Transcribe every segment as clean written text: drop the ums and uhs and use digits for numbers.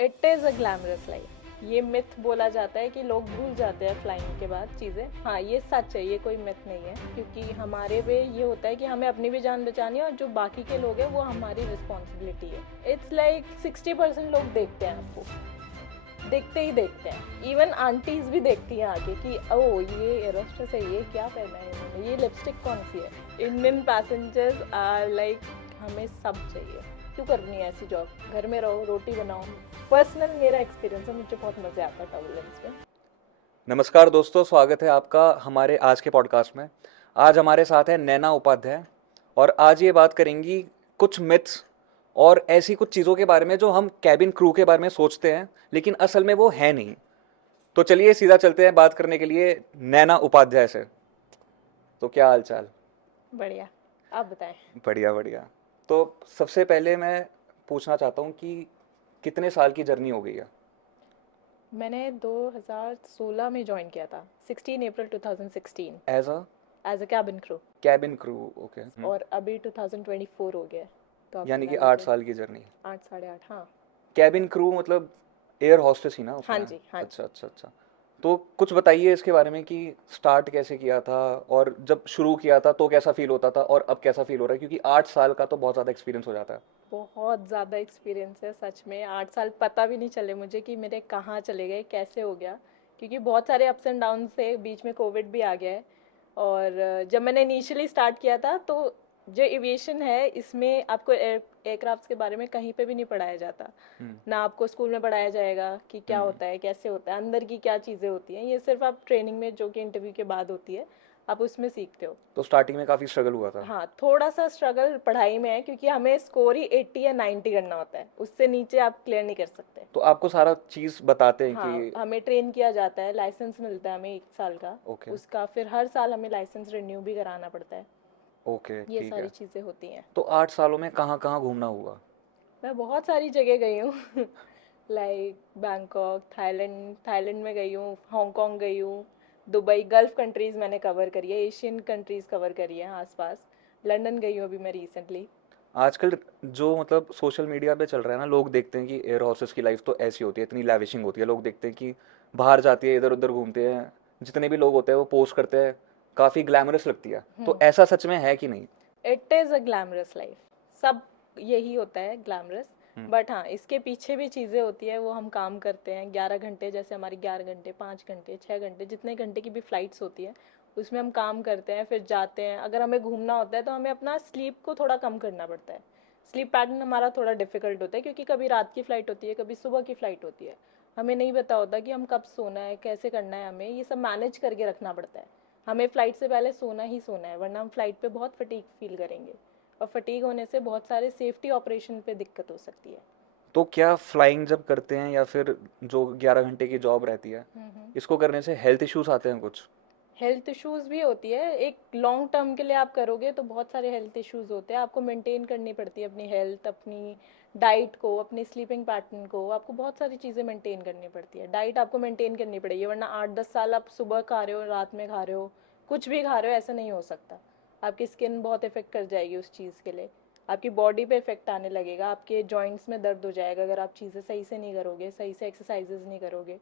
It is a glamorous life. ये myth बोला जाता है कि लोग भूल जाते हैं फ्लाइंग के बाद चीज़ें। हाँ, ये सच है, ये कोई मिथ नहीं है, क्योंकि हमारे पे ये होता है कि हमें अपनी भी जान बचानी है और जो बाकी के लोग हैं वो हमारी रिस्पॉन्सिबिलिटी है। इट्स लाइक 60% लोग देखते हैं आपको, देखते ही देखते हैं। इवन आंटीज भी देखती हैं आगे कि ओ ये एरोस्ट्रेस है, ये क्या पहना है इन्होंने, ये लिपस्टिक कौन सी है। इंडियन पैसेंजर्स आर लाइक हमें सब चाहिए, क्यों करनी है ऐसी जॉब, घर में रहो रोटी बनाओ। पर्सनल मेरा एक्सपीरियंस है, मुझे बहुत मज़ा आता है टर्बुलेंस में। नमस्कार दोस्तों, स्वागत है आपका हमारे आज के पॉडकास्ट में। आज हमारे साथ है नैना उपाध्याय और आज ये बात करेंगी कुछ मिथ्स और ऐसी कुछ चीज़ों के बारे में जो हम कैबिन क्रू के बारे में सोचते हैं लेकिन असल में वो है नहीं। तो चलिए सीधा चलते हैं बात करने के लिए नैना उपाध्याय से। तो क्या हाल चाल? बढ़िया, आप बताएं। बढ़िया बढ़िया। तो सबसे पहले मैं पूछना चाहता हूँ कि कितने साल की जर्नी हो गई है? मैंने 2016 में ज्वाइन किया था, 16 April 2016 as a as a cabin crew. Cabin crew, okay. और अभी 2024 हो गया है, तो आप यानी कि लगा 8 लीजिए साल की जर्नी। 8 साढ़े 8। हाँ कैबिन क्रू मतलब एयर हॉस्टेस ही ना हाँ उसमें? जी, हाँ अच्छा जी। अच्छा अच्छा। तो कुछ बताइए इसके बारे में कि स्टार्ट कैसे किया था और जब शुरू किया था तो कैसा फील होता था और अब कैसा फील हो रहा है, क्योंकि 8 साल का तो बहुत ज़्यादा एक्सपीरियंस हो जाता है। बहुत ज़्यादा एक्सपीरियंस है सच में। 8 साल पता भी नहीं चले मुझे कि मेरे कहाँ चले गए, कैसे हो गया, क्योंकि बहुत सारे अप्स एंड डाउन थे, बीच में कोविड भी आ गया है। और जब मैंने इनिशियली स्टार्ट किया था तो जो एविएशन है इसमें आपको एयरक्राफ्ट के बारे में कहीं पे भी नहीं पढ़ाया जाता। हम्म। ना आपको स्कूल में पढ़ाया जाएगा कि क्या हम्म। होता है, कैसे होता है, अंदर की क्या चीज़ें होती हैं। ये सिर्फ आप ट्रेनिंग में, जो कि इंटरव्यू के बाद होती है, आप उसमें सीखते हो। तो स्टार्टिंग में काफ़ी स्ट्रगल हुआ था? हाँ, थोड़ा सा स्ट्रगल पढ़ाई में है, क्योंकि हमें स्कोर ही 80 या 90 करना होता है, उससे नीचे आप क्लियर नहीं कर सकते। तो आपको सारा चीज़ बताते हैं हाँ, कि हमें ट्रेन किया जाता है, लाइसेंस मिलता है हमें 1 साल का। ओके उसका फिर हर साल हमें लाइसेंस रिन्यू भी कराना पड़ता है। ओके ये ठीक सारी है। चीज़ें होती हैं। तो 8 सालों में कहाँ कहाँ घूमना हुआ? मैं बहुत सारी जगह गई हूँ लाइक बैंकॉक, थाईलैंड थाईलैंड में गई हूँ, हांगकांग गई हूँ, दुबई, गल्फ कंट्रीज़ मैंने कवर करी है, एशियन कंट्रीज़ कवर करी है आसपास। लंदन गई हूँ अभी मैं रिसेंटली। आजकल जो मतलब सोशल मीडिया पे चल रहा है ना, लोग देखते हैं कि एयर हॉस्टेस की लाइफ तो ऐसी होती है, इतनी लैविशिंग होती है। लोग देखते हैं कि बाहर जाती है, इधर उधर घूमते हैं, जितने भी लोग होते हैं वो पोस्ट करते हैं, काफ़ी ग्लैमरस लगती है। तो ऐसा सच में है कि नहीं? It is a glamorous life. सब यही होता है ग्लैमरस। हम्म। बट हाँ, इसके पीछे भी चीज़ें होती है, वो हम काम करते हैं 11 घंटे, जैसे हमारी 11 घंटे, 5 घंटे, 6 घंटे, जितने घंटे की भी फ्लाइट्स होती है उसमें हम काम करते हैं, फिर जाते हैं। अगर हमें घूमना होता है तो हमें अपना स्लीप को थोड़ा कम करना पड़ता है। स्लीप पैटर्न हमारा थोड़ा डिफिकल्ट होता है, क्योंकि कभी रात की फ़्लाइट होती है, कभी सुबह की फ़्लाइट होती है। हमें नहीं पता होता कि हम कब सोना है, कैसे करना है, हमें ये सब मैनेज करके रखना पड़ता है। हमें फ़्लाइट से पहले सोना ही सोना है, वरना हम फ़्लाइट पे बहुत फटीग फील करेंगे, और फटीग होने से बहुत सारे सेफ्टी ऑपरेशन पे दिक्कत हो सकती है। तो क्या फ्लाइंग जब करते हैं या फिर जो 11 घंटे की जॉब रहती है, इसको करने से हेल्थ इश्यूज आते हैं कुछ? हेल्थ इश्यूज भी होती है। एक लॉन्ग टर्म के लिए आप करोगे तो बहुत सारे हेल्थ इश्यूज होते हैं, आपको मेंटेन करनी पड़ती है अपनी हेल्थ, अपनी डाइट को, अपनी स्लीपिंग पैटर्न को, आपको बहुत सारी चीज़ें मेंटेन करनी पड़ती है। डाइट आपको मेंटेन करनी पड़ेगी, वरना 8-10 साल आप सुबह खा रहे हो, रात में खा रहे हो, कुछ भी खा रहे हो, ऐसा नहीं हो सकता। आपकी स्किन बहुत इफेक्ट कर जाएगी उस चीज़ के लिए, आपकी बॉडी पे इफेक्ट आने लगेगा, आपके जॉइंट्स में दर्द हो जाएगा अगर आप चीज़ें सही से नहीं करोगे, सही से एक्सरसाइजेज नहीं करोगे।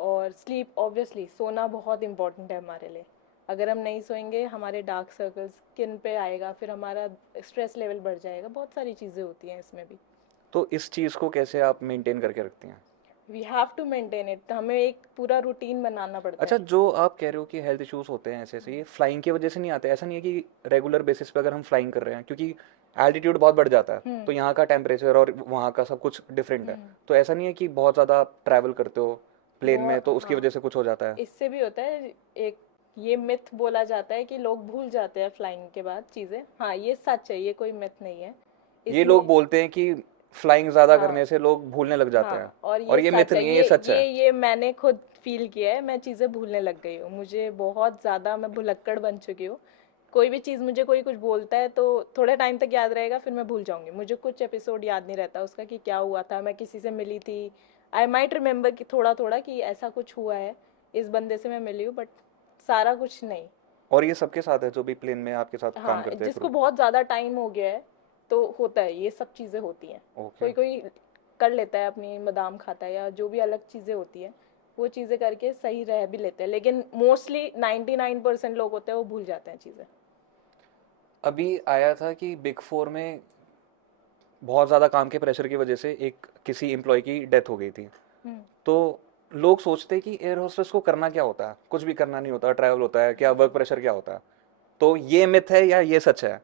और स्लीप, ऑब्वियसली सोना बहुत इंपॉर्टेंट है हमारे लिए। अगर हम नहीं सोएंगे, हमारे डार्क सर्कल्स स्किन पे आएगा, फिर हमारा स्ट्रेस लेवल बढ़ जाएगा, बहुत सारी चीज़ें होती हैं इसमें भी। तो इस चीज़ को कैसे आप मेंटेन करके रखती हैं? We have to maintain it, हमें एक पूरा रूटीन बनाना पड़ता अच्छा, है। जो आप कह रहे हो कि हेल्थ इश्यूज होते हैं ऐसे ऐसे, ये फ्लाइंग की वजह से नहीं आते? ऐसा नहीं है कि रेगुलर बेसिस पे अगर हम फ्लाइंग कर रहे हैं, क्योंकि एल्टीट्यूड बहुत बढ़ जाता है, तो यहाँ का टेम्परेचर और वहाँ का सब कुछ डिफरेंट है, तो ऐसा नहीं है कि बहुत ज़्यादा आप ट्रैवल करते हो प्लेन में बहुत, तो उसकी हाँ, वजह से कुछ हो जाता है? इससे भी होता है। एक ये मिथ बोला जाता है कि लोग भूल जाते हैं फ्लाइंग के बाद चीज़ें। हाँ, ये सच है, ये कोई मिथ नहीं है ये लोग इसमें। बोलते हैं कि फ्लाइंग ज़्यादा हाँ करने से लोग भूलने लग जाते हैं, हाँ, और और ये ये मिथ सच है, नहीं है, ये सच है। ये मैंने खुद फील किया है। मैं चीज़ें भूलने लग गई हूँ, मुझे बहुत ज़्यादा, मैं भुलक्कड़ बन चुकी हूँ। कोई भी चीज़, मुझे कोई कुछ बोलता है तो थोड़े टाइम तक याद रहेगा, फिर मैं भूल जाऊंगी। मुझे कुछ एपिसोड याद नहीं रहता उसका कि क्या हुआ था, मैं किसी से मिली थी। आई माइट रिमेंबर कि थोड़ा थोड़ा कि ऐसा कुछ हुआ है, इस बंदे से मैं मिली हूँ, बट सारा कुछ नहीं। और ये सबके साथ है जो भी प्लेन में आपके साथ काम हाँ, करते हैं जिसको क्रू? बहुत ज़्यादा टाइम हो गया है तो होता है, ये सब चीज़ें होती हैं। ओके। कोई कोई कर लेता है, अपनी बादाम खाता है या जो भी अलग चीज़ें होती है वो चीज़ें करके सही रह भी लेते हैं, लेकिन मोस्टली 99% लोग होते हैं वो भूल जाते हैं चीज़ें। अभी आया था कि बिग फोर में बहुत ज़्यादा काम के प्रेशर की वजह से एक किसी एम्प्लॉय की डेथ हो गई थी। हम्म। तो लोग सोचते हैं कि एयर होस्टेस को करना क्या होता है, कुछ भी करना नहीं होता, ट्रैवल होता है क्या, वर्क प्रेशर क्या होता है? तो ये मिथ है या ये सच है?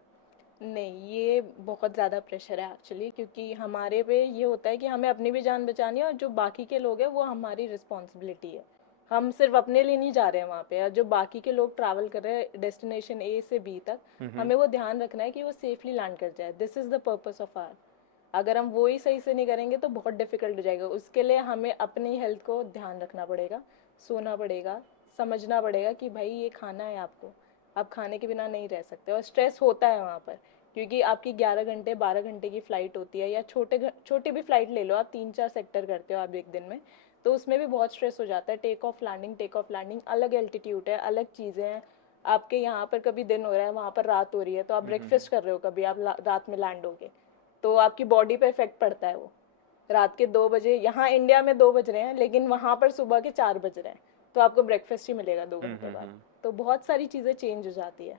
नहीं, ये बहुत ज़्यादा प्रेशर है एक्चुअली, क्योंकि हमारे पे ये होता है कि हमें अपनी भी जान बचानी है और जो बाकी के लोग हैं वो हमारी रिस्पॉन्सिबिलिटी है। हम सिर्फ अपने लिए नहीं जा रहे हैं वहाँ पे, और जो बाकी के लोग ट्रैवल कर रहे हैं डेस्टिनेशन ए से बी तक, हमें वो ध्यान रखना है कि वो सेफली लैंड कर जाए। This is the purpose of are. अगर हम वो ही सही से नहीं करेंगे तो बहुत डिफिकल्ट हो जाएगा। उसके लिए हमें अपनी हेल्थ को ध्यान रखना पड़ेगा, सोना पड़ेगा, समझना पड़ेगा कि भाई ये खाना है आपको, आप खाने के बिना नहीं रह सकते। और स्ट्रेस होता है वहाँ पर, क्योंकि आपकी 11 घंटे 12 घंटे की फ़्लाइट होती है, या छोटी भी फ़्लाइट ले लो आप, 3-4 सेक्टर करते हो आप एक दिन में, तो उसमें भी बहुत स्ट्रेस हो जाता है। टेक ऑफ लैंडिंग अलग एल्टीट्यूड है, अलग चीज़ें हैं। आपके यहाँ पर कभी दिन हो रहा है, वहाँ पर रात हो रही है, तो आप ब्रेकफास्ट कर रहे हो, कभी आप रात में लैंड होगे, तो आपकी बॉडी पे इफेक्ट पड़ता है वो। रात के 2 बजे, यहाँ इंडिया में 2 बज रहे हैं, लेकिन वहाँ पर सुबह के 4 बज रहे हैं, तो आपको ब्रेकफास्ट ही मिलेगा 2 घंटे बाद। तो बहुत सारी चीज़ें चेंज हो जाती है।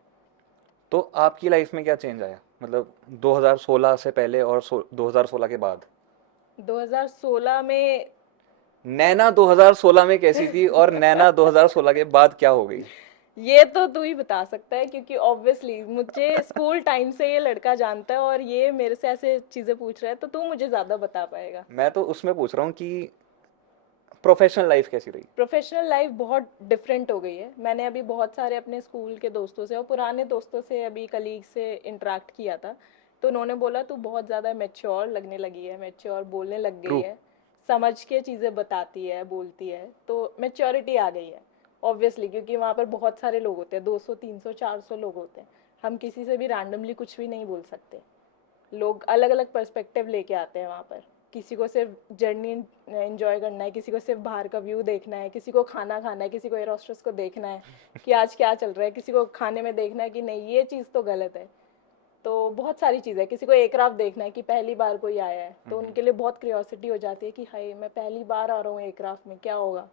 तो आपकी लाइफ में क्या चेंज आया, मतलब 2016 से पहले और 2016 के बाद? 2016 में नैना 2016 में कैसी थी और नैना 2016 के बाद क्या हो गई? ये तो तू ही बता सकता है, क्योंकि ऑब्वियसली मुझे स्कूल टाइम से ये लड़का जानता है और ये मेरे से ऐसे चीज़ें पूछ रहा है, तो तू मुझे ज़्यादा बता पाएगा। मैं तो उसमें पूछ रहा हूँ कि प्रोफेशनल लाइफ कैसी रही? प्रोफेशनल लाइफ बहुत डिफरेंट हो गई है। मैंने अभी बहुत सारे अपने स्कूल के दोस्तों से और पुराने दोस्तों से, अभी कलीग से इंटरेक्ट किया था, तो उन्होंने बोला तू बहुत ज़्यादा मैच्योर लगने लगी है, मैच्योर बोलने लग गई ट्रू। है, समझ के चीज़ें बताती है, बोलती है, तो मैच्योरिटी आ गई है। ऑब्वियसली, क्योंकि वहाँ पर बहुत सारे लोग होते हैं, 200 300 400 लोग होते हैं, हम किसी से भी रैंडमली कुछ भी नहीं बोल सकते। लोग अलग अलग पर्सपेक्टिव लेके आते हैं वहाँ पर। किसी को सिर्फ जर्नी एंजॉय करना है, किसी को सिर्फ बाहर का व्यू देखना है, किसी को खाना खाना है, किसी को एयर होस्टेस को देखना है कि आज क्या चल रहा है, किसी को खाने में देखना है कि नहीं ये चीज़ तो गलत है। तो बहुत सारी चीज़ है। किसी को एयरक्राफ्ट देखना है कि पहली बार कोई आया है, तो उनके लिए बहुत क्यूरियोसिटी हो जाती है कि हाय मैं पहली बार आ रहा हूँ एयरक्राफ्ट में, क्या होगा।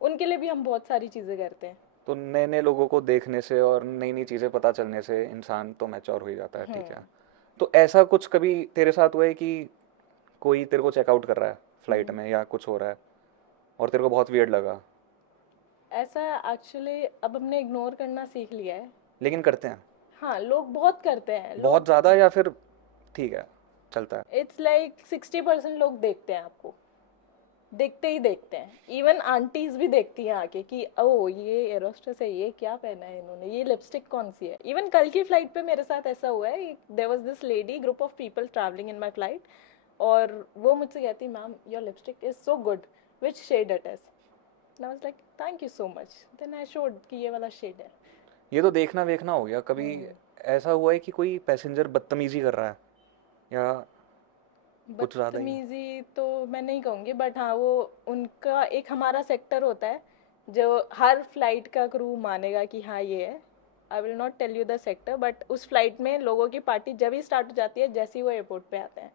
उनके लिए भी हम बहुत सारी चीज़ें करते हैं। तो नए नए लोगों को देखने से और नई नई चीज़ें पता चलने से इंसान तो मैच्योर हो ही जाता है, ठीक है। तो ऐसा कुछ कभी तेरे साथ हुआ है कि कोई तेरे को चेकआउट कर रहा है फ्लाइट में या कुछ हो रहा है और तेरे को बहुत वियर्ड लगा? ऐसा एक्चुअली अब हमने इग्नोर करना सीख लिया है। लेकिन करते हैं हाँ, लोग बहुत करते हैं। बहुत लोग, ज़्यादा या फिर ठीक है, चलता है? इट्स लाइक 60% लोग देखते हैं आपको, देखते ही देखते हैं। इवन आंटीज भी देखती हैं आके कि ओ ये एरोस्टेस है, ये क्या पहना है इन्होंने, ये लिपस्टिक कौन सी है। इवन कल की फ्लाइट पे मेरे साथ ऐसा हुआ है, there was this lady, group of people travelling in my flight, और वो मुझसे कहती ma'am your lipstick is so good, which shade it is. I was like thank you so much, then I showed कि ये वाला shade है। ये तो देखना वेखना हो गया। कभी ऐसा हुआ है कि कोई पैसेंजर बदतमीजी कर रहा है या कुछ ज़्यादा ही? बदतमीजी तो मैं नहीं कहूँगी, बट हाँ वो उनका एक हमारा सेक्टर होता है जो हर फ्लाइट का क्रू मानेगा कि हाँ ये है। I will not tell you the sector, but उस फ्लाइट में लोगों की पार्टी जब ही स्टार्ट हो जाती है, जैसे ही वो एयरपोर्ट पे आते हैं,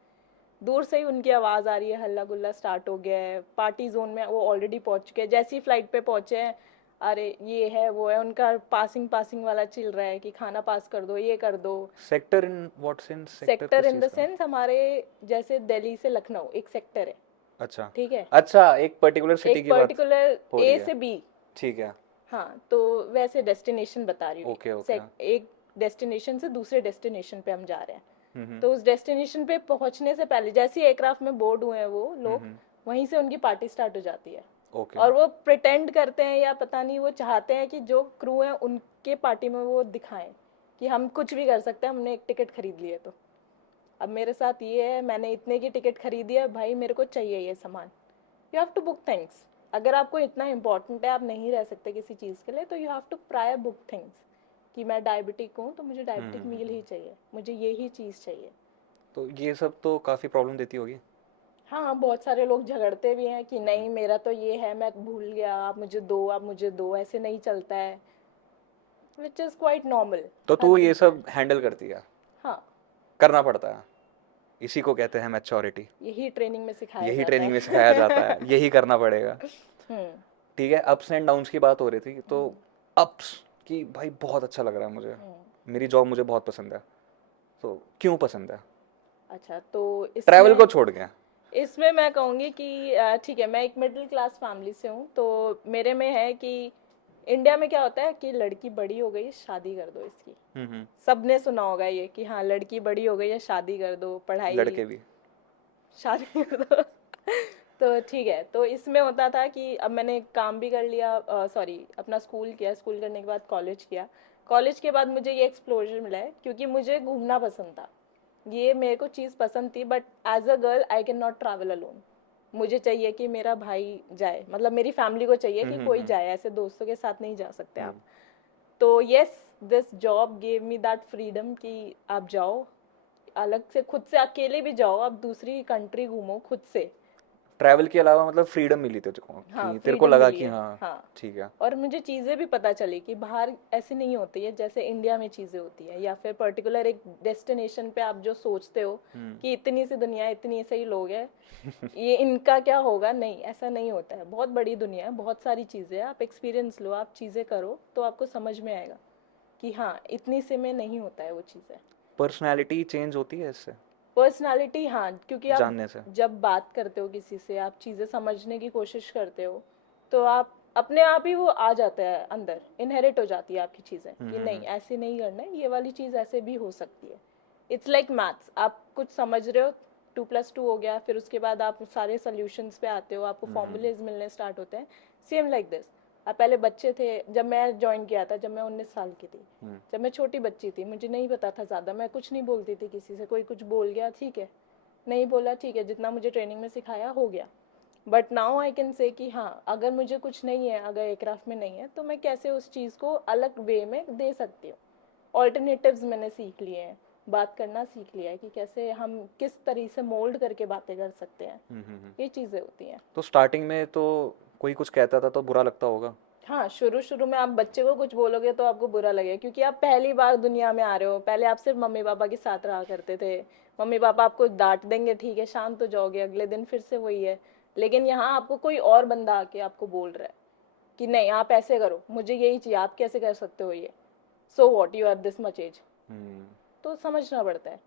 दूर से ही उनकी आवाज़ आ रही है, हल्ला गुल्ला स्टार्ट हो गया है, पार्टी जोन में वो ऑलरेडी पहुंच चुके हैं। जैसे ही फ्लाइट पे पहुंचे हैं, अरे ये है वो है, उनका पासिंग पासिंग वाला चल रहा है कि खाना पास कर दो, ये कर दो। Sector in what sense? Sector sector किस इन द चीज़ का? सेंस, हमारे जैसे दिल्ली से लखनऊ एक सेक्टर है, अच्छा। ठीक है, अच्छा, एक पर्टिकुलर सिटी एक की बात पर्टिकुलर हो रही ए है। से बी। ठीक है। हाँ, तो वैसे डेस्टिनेशन बता रही ओके हूँ। ओके। एक डेस्टिनेशन से दूसरे डेस्टिनेशन पे हम जा रहे हैं, हम्म। तो उस डेस्टिनेशन पे पहुंचने से पहले जैसे ही एयरक्राफ्ट में बोर्ड हुए हैं वो लोग, वहीं से उनकी पार्टी स्टार्ट हो जाती है। ओके। और वो प्रिटेंड करते हैं या पता नहीं, वो चाहते हैं कि जो क्रू हैं उनके पार्टी में वो दिखाएं कि हम कुछ भी कर सकते हैं, हमने एक टिकट खरीद ली है। तो अब मेरे साथ ये है, मैंने इतने की टिकट खरीदी है, भाई मेरे को चाहिए ये सामान। You have to book things. अगर आपको इतना इंपॉर्टेंट है, आप नहीं रह सकते किसी चीज़ के लिए, तो you have to prior book things कि मैं डायबिटिक हूँ तो मुझे डायबिटिक मील ही चाहिए, मुझे ये ही चीज़ चाहिए। तो ये सब तो काफ़ी प्रॉब्लम देती होगी। हाँ, बहुत सारे लोग झगड़ते भी हैं कि नहीं मेरा तो ये है, मैं भूल गया, आप मुझे दो, आप मुझे दो, ऐसे नहीं चलता है, विच इज़ क्वाइट नॉर्मल। तो हर तू ये किसी, सब हैंडल करती है? हाँ। करना पड़ता है? इसी को कहते हैं मैच्योरिटी। यही ट्रेनिंग में सिखाया यही जाता ट्रेनिंग में है। सिखाया जाता है, यही करना पड़ेगा। हम्म। ठीक है, अप्स एंड डाउन्स की बात हो रही थी, तो हम्म। अप्स की भाई बहुत अच्छा लग रहा है मुझे। हम्म। मेरी जॉब मुझे बहुत पसंद है। तो क्यों पसंद है? अच्छा, तो ट्रैवल को इसमें छोड़ के। इसमें मैं कहूँगी कि ठीक है, मैं एक मिडिल क्लास फैमिली से हूँ, तो मेरे में है कि इंडिया में क्या होता है कि लड़की बड़ी हो गई, शादी कर दो इसकी। हम्म। सबने सुना होगा ये कि हाँ, लड़की बड़ी हो गई है, शादी कर दो, पढ़ाई, लड़के भी। शादी कर दो। तो ठीक है, तो इसमें होता था कि अब मैंने काम भी कर लिया, सॉरी, अपना स्कूल किया, स्कूल करने के बाद कॉलेज किया। कॉलेज के बाद मुझे ये एक्सप्लोजर मिला है क्योंकि मुझे घूमना पसंद था, ये मेरे को चीज़ पसंद थी, but as a girl I can not travel alone. मुझे चाहिए कि मेरा भाई जाए, मतलब मेरी फैमिली को चाहिए कि कोई हम्म। जाए, ऐसे दोस्तों के साथ नहीं जा सकते आप। हम्म। तो yes, this job gave me that freedom कि आप जाओ, अलग से, खुद से अकेले भी जाओ, आप दूसरी कंट्री घूमो खुद से। ट्रैवल के अलावा मतलब फ्रीडम मिली तेरे को, हाँ, कि तेरे को फ्रीडम लगा मिली कि है। हाँ हाँ, ठीक है। और मुझे चीज़ें भी पता चली कि बाहर ऐसी नहीं होती है जैसे इंडिया में चीज़ें होती है, या फिर पर्टिकुलर एक डेस्टिनेशन पे आप जो सोचते हो हम्म। कि इतनी सी दुनिया है, इतनी से ही लोग हैं, ये इनका क्या होगा, नहीं, ऐसा नहीं होता है। बहुत बड़ी दुनिया है, बहुत सारी चीज़ें हैं, आप एक्सपीरियंस लो, आप चीज़ें करो तो आपको समझ में आएगा कि हाँ, इतनी से में नहीं होता है वो चीज़ें। पर्सनैलिटी चेंज होती है इससे, पर्सनालिटी, हाँ, क्योंकि आप जानने से। जब बात करते हो किसी से, आप चीज़ें समझने की कोशिश करते हो, तो आप अपने आप ही वो आ जाता है अंदर, इनहेरिट हो जाती है आपकी चीज़ें कि नहीं, हम्म। ऐसे नहीं करना है, ये वाली चीज़ ऐसे भी हो सकती है। इट्स लाइक मैथ्स, आप कुछ समझ रहे हो, 2+2 हो गया, फिर उसके बाद आप सारे सोल्यूशंस पे आते हो, आपको हम्म। फॉर्मूलेज मिलने स्टार्ट होते हैं। सेम लाइक दिस, आप पहले बच्चे थे, जब मैं ज्वाइन किया था, जब मैं 19 साल की थी, हम्म। जब मैं छोटी बच्ची थी, मुझे नहीं पता था ज़्यादा, मैं कुछ नहीं बोलती थी किसी से, कोई कुछ बोल गया ठीक है, नहीं बोला ठीक है, जितना मुझे ट्रेनिंग में सिखाया हो गया। But now I can say कि हाँ, अगर मुझे कुछ नहीं है, अगर एयरक्राफ्ट में नहीं है, तो मैं कैसे उस चीज़ को अलग वे में दे सकती हूँ। ऑल्टरनेटिव्स मैंने सीख लिए हैं, बात करना सीख लिया है कि कैसे हम किस तरीके से मोल्ड करके बातें कर सकते हैं, हम्म। ये चीज़ें होती हैं। तो स्टार्टिंग में तो कोई कुछ कहता था तो बुरा लगता होगा। हाँ, शुरू शुरू में आप बच्चे को कुछ बोलोगे तो आपको बुरा लगेगा, क्योंकि आप पहली बार दुनिया में आ रहे हो, पहले आप सिर्फ मम्मी पापा के साथ रहा करते थे, मम्मी पापा आपको डांट देंगे, ठीक है, शांत हो जाओगे, अगले दिन फिर से वही है। लेकिन यहाँ आपको कोई और बंदा आके आपको बोल रहा है कि नहीं, आप ऐसे करो, मुझे यही चाहिए, आप कैसे कर सकते हो ये, so what, you are this much age, hmm. तो समझना पड़ता है।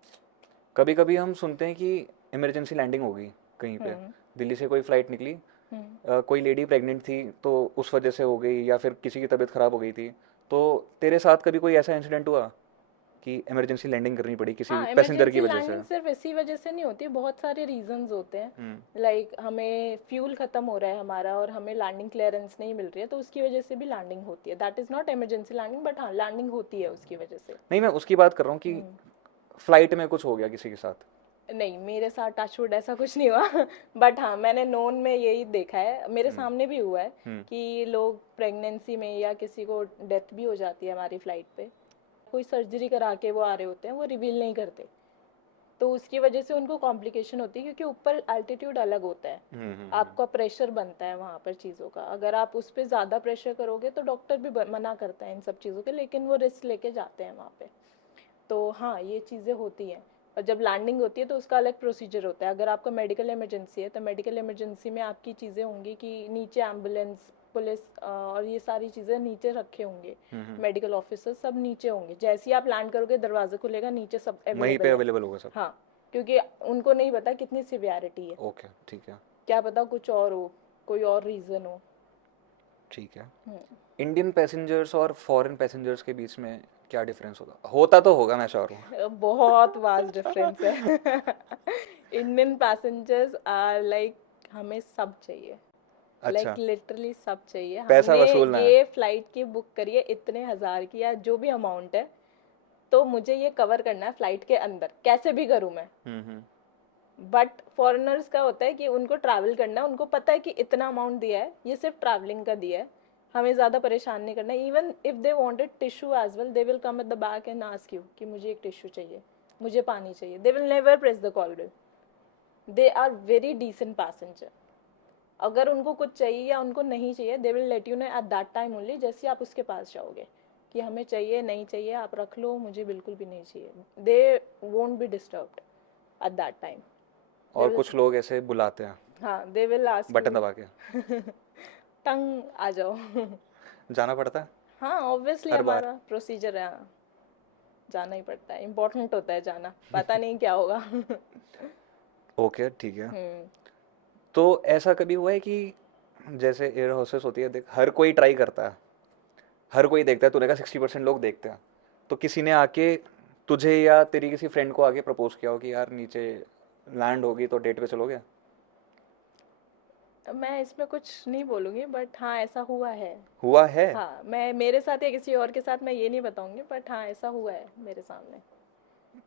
कभी कभी हम सुनते हैं कि इमरजेंसी लैंडिंग हो गई कहीं पे, हम्म। दिल्ली से कोई फ़्लाइट निकली, हम्म। कोई लेडी प्रेग्नेंट थी तो उस वजह से हो गई, या फिर किसी की तबीयत ख़राब हो गई थी। तो तेरे साथ कभी कोई ऐसा इंसिडेंट हुआ कि इमरजेंसी लैंडिंग करनी पड़ी किसी हाँ, पैसेंजर की इमरजेंसी वजह से? लैंडिंग सिर्फ इसी वजह से नहीं होती, बहुत सारे रीजंस होते हैं। हम्म। लाइक हमें फ्यूल ख़त्म हो रहा है हमारा, और हमें लैंडिंग क्लियरेंस नहीं मिल रही है, तो उसकी वजह से भी लैंडिंग होती है। That is not emergency landing, but हाँ, लैंडिंग होती है उसकी वजह से। नहीं, मैं उसकी बात कर रहा हूँ कि हम्म। फ़्लाइट में कुछ हो गया किसी के साथ। नहीं, मेरे साथ टचवुड ऐसा कुछ नहीं हुआ। बट हाँ, मैंने नोन में यही देखा है, मेरे हम्म। सामने भी हुआ है हम्म। कि लोग प्रेगनेंसी में, या किसी को डेथ भी हो जाती है हमारी फ़्लाइट पे, कोई सर्जरी करा के वो आ रहे होते हैं, वो रिवील नहीं करते, तो उसकी वजह से उनको कॉम्प्लिकेशन होती है, क्योंकि ऊपर अल्टीट्यूड अलग होता है, हम्म। आपका प्रेशर बनता है वहाँ पर चीज़ों का, अगर आप उस पर ज़्यादा प्रेशर करोगे तो डॉक्टर भी मना करता है इन सब चीज़ों के, लेकिन वो रिस्क लेके जाते हैं वहाँ पे। तो हाँ, ये चीज़ें होती हैं। और जब लैंडिंग होती है तो उसका अलग प्रोसीजर होता है। अगर आपका मेडिकल इमरजेंसी है, तो मेडिकल इमरजेंसी में आपकी चीज़ें होंगी कि नीचे एम्बुलेंस, पुलिस और ये सारी चीज़ें नीचे रखे होंगे, हम्म। मेडिकल ऑफिसर सब नीचे होंगे, जैसे ही आप लैंड करोगे दरवाज़ा खुलेगा, नीचे सब वहीं पे अवेलेबल है। अवेलेबल होगा सब। हाँ, क्योंकि उनको नहीं पता कितनी सिवियरिटी है, ओके, ठीक है। क्या पता कुछ और हो, कोई और रीज़न हो। ठीक है। हम्म। इंडियन पैसेंजर्स और फॉरेन पैसेंजर्स के बीच में क्या डिफरेंस होता होता तो होगा, मैं श्योर हूँ। बहुत वास्ट डिफरेंस है। इंडियन पैसेंजर्स आर लाइक, हमें सब चाहिए, लाइक अच्छा, लिटरली सब चाहिए। पैसा हमने वसूलना है। ये फ्लाइट की बुक करी है इतने हज़ार की, या जो भी अमाउंट है, तो मुझे ये कवर करना है फ्लाइट के अंदर, कैसे भी करूँ मैं। हम्म। बट फॉरेनर्स का होता है कि उनको ट्रैवल करना है, उनको पता है कि इतना अमाउंट दिया है, ये सिर्फ ट्रैवलिंग का दिया है, हमें ज़्यादा परेशान नहीं करना है। Even if they wanted tissue as well, they will come at the back end ask you कि मुझे एक टिश्यू चाहिए, मुझे पानी चाहिए, they will never press the call bell. They are very decent passenger. अगर उनको कुछ चाहिए या उनको नहीं चाहिए, they will let you know at that time only, जैसे आप उसके पास जाओगे कि हमें चाहिए, नहीं चाहिए, आप रख लो, मुझे बिल्कुल भी नहीं चाहिए, they won't be disturbed. at that time. They और will, कुछ लोग ऐसे बुलाते हैं हाँ, they will ask button you, दबा के, तंग आ जाओ। जाना पड़ता है हाँ, ऑब्वियसली हर बार। हमारा प्रोसीजर है, हाँ, जाना ही पड़ता है, इम्पोर्टेंट होता है जाना, पता नहीं क्या होगा। ओके ठीक है। हम्म। तो ऐसा कभी हुआ है कि जैसे एयर होस्टेस होती है, देख हर कोई ट्राई करता है, हर कोई देखता है, तूने कहा 60% लोग देखते हैं, तो किसी ने आके तुझे या तेरी किसी फ्रेंड को आके प्रपोज किया हो कि यार नीचे लैंड होगी तो डेट पे चलोगे? मैं इसमें कुछ नहीं बोलूँगी, बट हाँ, ऐसा हुआ है। हुआ है? हाँ, मैं मेरे साथ या किसी और के साथ मैं ये नहीं बताऊंगी, बट हाँ, ऐसा हुआ है मेरे सामने।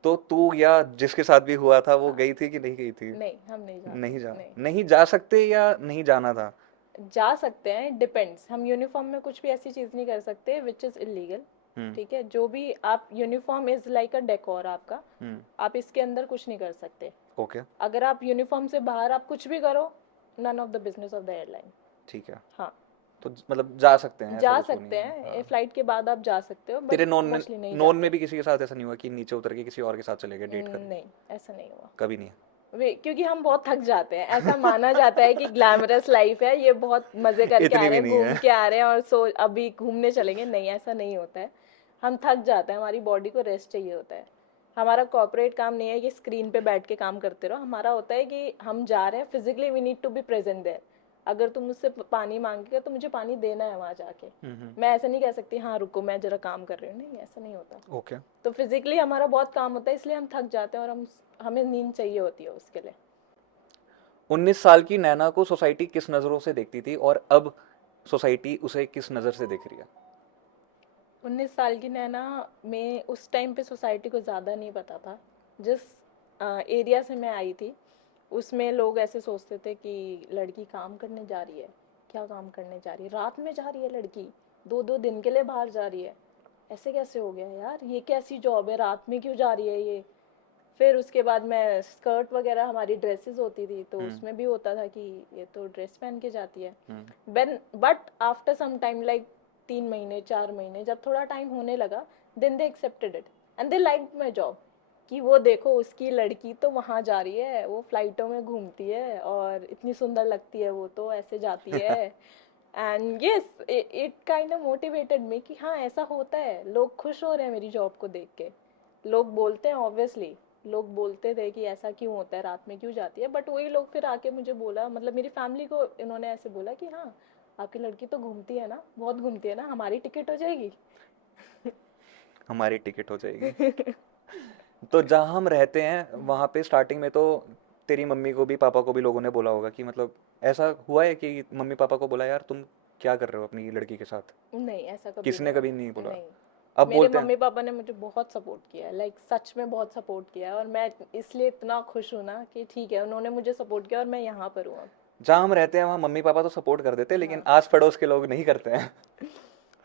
तो तू या जिसके साथ भी हुआ था वो हाँ। गई थी कि नहीं गई थी? नहीं, हम नहीं जाते, नहीं जा नहीं। नहीं जा सकते या नहीं जाना था? जा सकते हैं, डिपेंड्स, हम यूनिफॉर्म में कुछ भी ऐसी चीज़ नहीं कर सकते विच इज़ इलीगल। हम्म। ठीक है, जो भी आप, uniform is like a decor आपका, हम्म। आप इसके अंदर कुछ नहीं कर सकते। ओके अगर आप यूनिफॉर्म से बाहर आप कुछ भी करो, none of the business of the airline. ठीक है। हाँ, तो मतलब जा सकते हैं, ऐसा जा कुछ वो नहीं सकते है, हैं, हाँ। फ्लाइट के बाद आप जा सकते हो, बट तेरे नॉन में, मोस्टली नहीं नॉन में जाते। भी किसी के साथ ऐसा नहीं हुआ कि नीचे उतर के किसी और के साथ चले गए डेट करने? नहीं, ऐसा नहीं हुआ। कभी नहीं? वे क्योंकि हम बहुत थक जाते हैं, ऐसा माना जाता है कि ग्लैमरस लाइफ है, ये बहुत मजे करके आ इतनी रहे भी हैं, नहीं घूम है। के आ रहे हैं और सो अभी घूमने चलेंगे, नहीं, ऐसा नहीं होता है। हम थक जाते हैं, हमारी बॉडी को रेस्ट चाहिए होता है। हमारा कॉर्पोरेट काम नहीं है कि स्क्रीन पे बैठ के काम करते रहो, हमारा होता है कि हम जा रहे हैं, physically we need to be present there. अगर तुम मुझसे पानी मांगेगा तो मुझे पानी देना है वहाँ जाके। मैं ऐसा नहीं कह सकती हाँ रुको मैं जरा काम कर रही हूँ, नहीं, ऐसा नहीं होता। ओके। तो फिजिकली हमारा बहुत काम होता है, इसलिए हम थक जाते हैं, और हमें नींद चाहिए होती है उसके लिए। 19 साल की नैना को सोसाइटी किस नज़रों से देखती थी और अब सोसाइटी उसे किस नज़र से देख रही है? 19 साल की नैना में उस टाइम पे सोसाइटी को ज़्यादा नहीं पता था। जिस एरिया से मैं आई थी उसमें लोग ऐसे सोचते थे कि लड़की काम करने जा रही है, क्या काम करने जा रही है, रात में जा रही है लड़की, 2-2 दिन के लिए बाहर जा रही है, ऐसे कैसे हो गया यार, ये कैसी जॉब है, रात में क्यों जा रही है ये। फिर उसके बाद मैं स्कर्ट वगैरह, हमारी ड्रेसेस होती थी तो हम्म। उसमें भी होता था कि ये तो ड्रेस पहन के जाती है। Hmm. But after some time, like 3 महीने 4 महीने, जब थोड़ा टाइम होने लगा, then they accepted it and they like my job. कि वो देखो उसकी लड़की तो वहाँ जा रही है, वो फ्लाइटों में घूमती है और इतनी सुंदर लगती है, वो तो ऐसे जाती है। And yes, it kind of motivated me कि हाँ ऐसा होता है, लोग खुश हो रहे हैं मेरी जॉब को देख के। लोग बोलते हैं, ऑब्वियसली लोग बोलते थे कि ऐसा क्यों होता है, रात में क्यों जाती है, बट वही लोग फिर आके मुझे बोला, मतलब मेरी फैमिली को इन्होंने ऐसे बोला कि हाँ आपकी लड़की तो घूमती है ना, बहुत घूमती है ना, हमारी टिकट हो जाएगी। हमारी टिकट हो जाएगी। तो जहाँ हम रहते हैं वहाँ पे स्टार्टिंग में तो तेरी मम्मी को भी पापा को भी लोगों ने बोला होगा कि मतलब ऐसा हुआ है कि मम्मी पापा को बोला यार तुम क्या कर रहे हो अपनी लड़की के साथ? नहीं, ऐसा कभी नहीं किसने हुआ। कभी नहीं बोला? नहीं, अब मेरे बोलते हैं? मम्मी पापा ने मुझे बहुत सपोर्ट किया है, लाइक सच में बहुत सपोर्ट किया है, और मैं इसलिए इतना खुश हूँ ना कि ठीक है उन्होंने मुझे सपोर्ट किया और मैं यहाँ पर हूँ अब। जहाँ हम रहते हैं वहाँ मम्मी पापा तो सपोर्ट कर देते हैं लेकिन हाँ, आस पड़ोस के लोग नहीं करते हैं।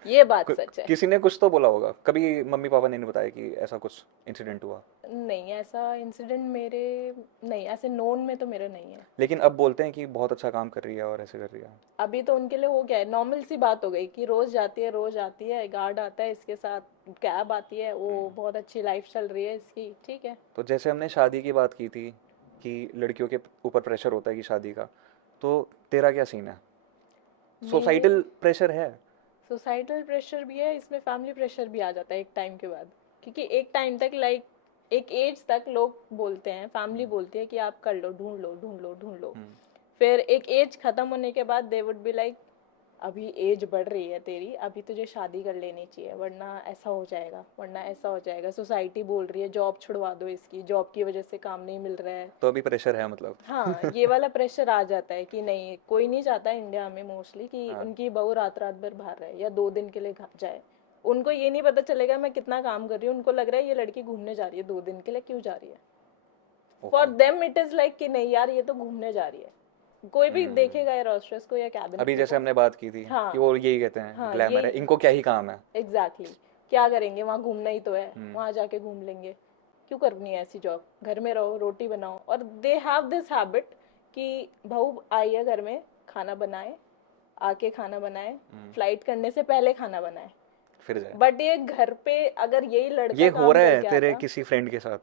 ये बात सच है। किसी ने कुछ तो बोला होगा, कभी मम्मी पापा ने नहीं बताया कि ऐसा कुछ इंसिडेंट हुआ? नहीं, ऐसा इंसिडेंट मेरे, नहीं, ऐसे नोन में तो मेरे नहीं है। लेकिन अब बोलते हैं कि बहुत अच्छा काम कर रही है और ऐसे कर रही है। अभी तो उनके लिए हो गया है, नॉर्मल सी बात हो गई कि रोज जाती है, रोज आती है, गार्ड आता है इसके साथ, कैब आती है, वो बहुत अच्छी लाइफ चल रही है इसकी, ठीक है। तो जैसे हमने शादी की बात की थी कि लड़कियों के ऊपर प्रेशर होता है कि शादी का, तो तेरा क्या सीन है? मेरे सोसाइटल प्रेशर है? सोसाइटल प्रेशर भी है इसमें, फैमिली प्रेशर भी आ जाता है एक टाइम के बाद, क्योंकि एक टाइम तक, लाइक एक एज तक लोग बोलते हैं, फैमिली बोलती है कि आप कर लो, ढूंढ लो ढूंढ लो ढूंढ लो। हम्म। फिर एक एज खत्म होने के बाद दे वुड बी लाइक अभी एज बढ़ रही है तेरी, अभी तुझे शादी कर लेनी चाहिए, वरना ऐसा हो जाएगा, वरना ऐसा हो जाएगा, सोसाइटी बोल रही है जॉब छुड़वा दो इसकी, जॉब की वजह से काम नहीं मिल रहा है। तो अभी प्रेशर है मतलब? हाँ, ये वाला प्रेशर आ जाता है कि नहीं, कोई नहीं चाहता इंडिया में मोस्टली कि हाँ। उनकी बहू रात रात भर बाहर रहे या 2 दिन के लिए जाए। उनको ये नहीं पता चलेगा मैं कितना काम कर रही हूँ, उनको लग रहा है ये लड़की घूमने जा रही है, 2 दिन के लिए क्यों जा रही है। For okay. Them it is like कि नहीं यार ये तो घूमने जा रही है, कोई भी देखेगा एयर हॉस्टेस को या कैबिन अभी क्रू जैसे को। हमने बात की थी हाँ, कि वो यही कहते हैं हाँ, ग्लैमर है, यही इनको क्या ही काम है। Exactly exactly. क्या करेंगे, वहाँ घूमना ही तो है, वहाँ जाके घूम लेंगे, क्यों करनी है ऐसी जॉब, घर में रहो, रोटी बनाओ। और दे हैव दिस हैबिट कि बहू आई है घर में, खाना बनाए, आके खाना बनाए, फ्लाइट करने से पहले खाना बनाए। फिर जाए। बट ये घर पे अगर यही ये लड़का हो काम रहा है करके तेरे आता, किसी फ्रेंड के साथ?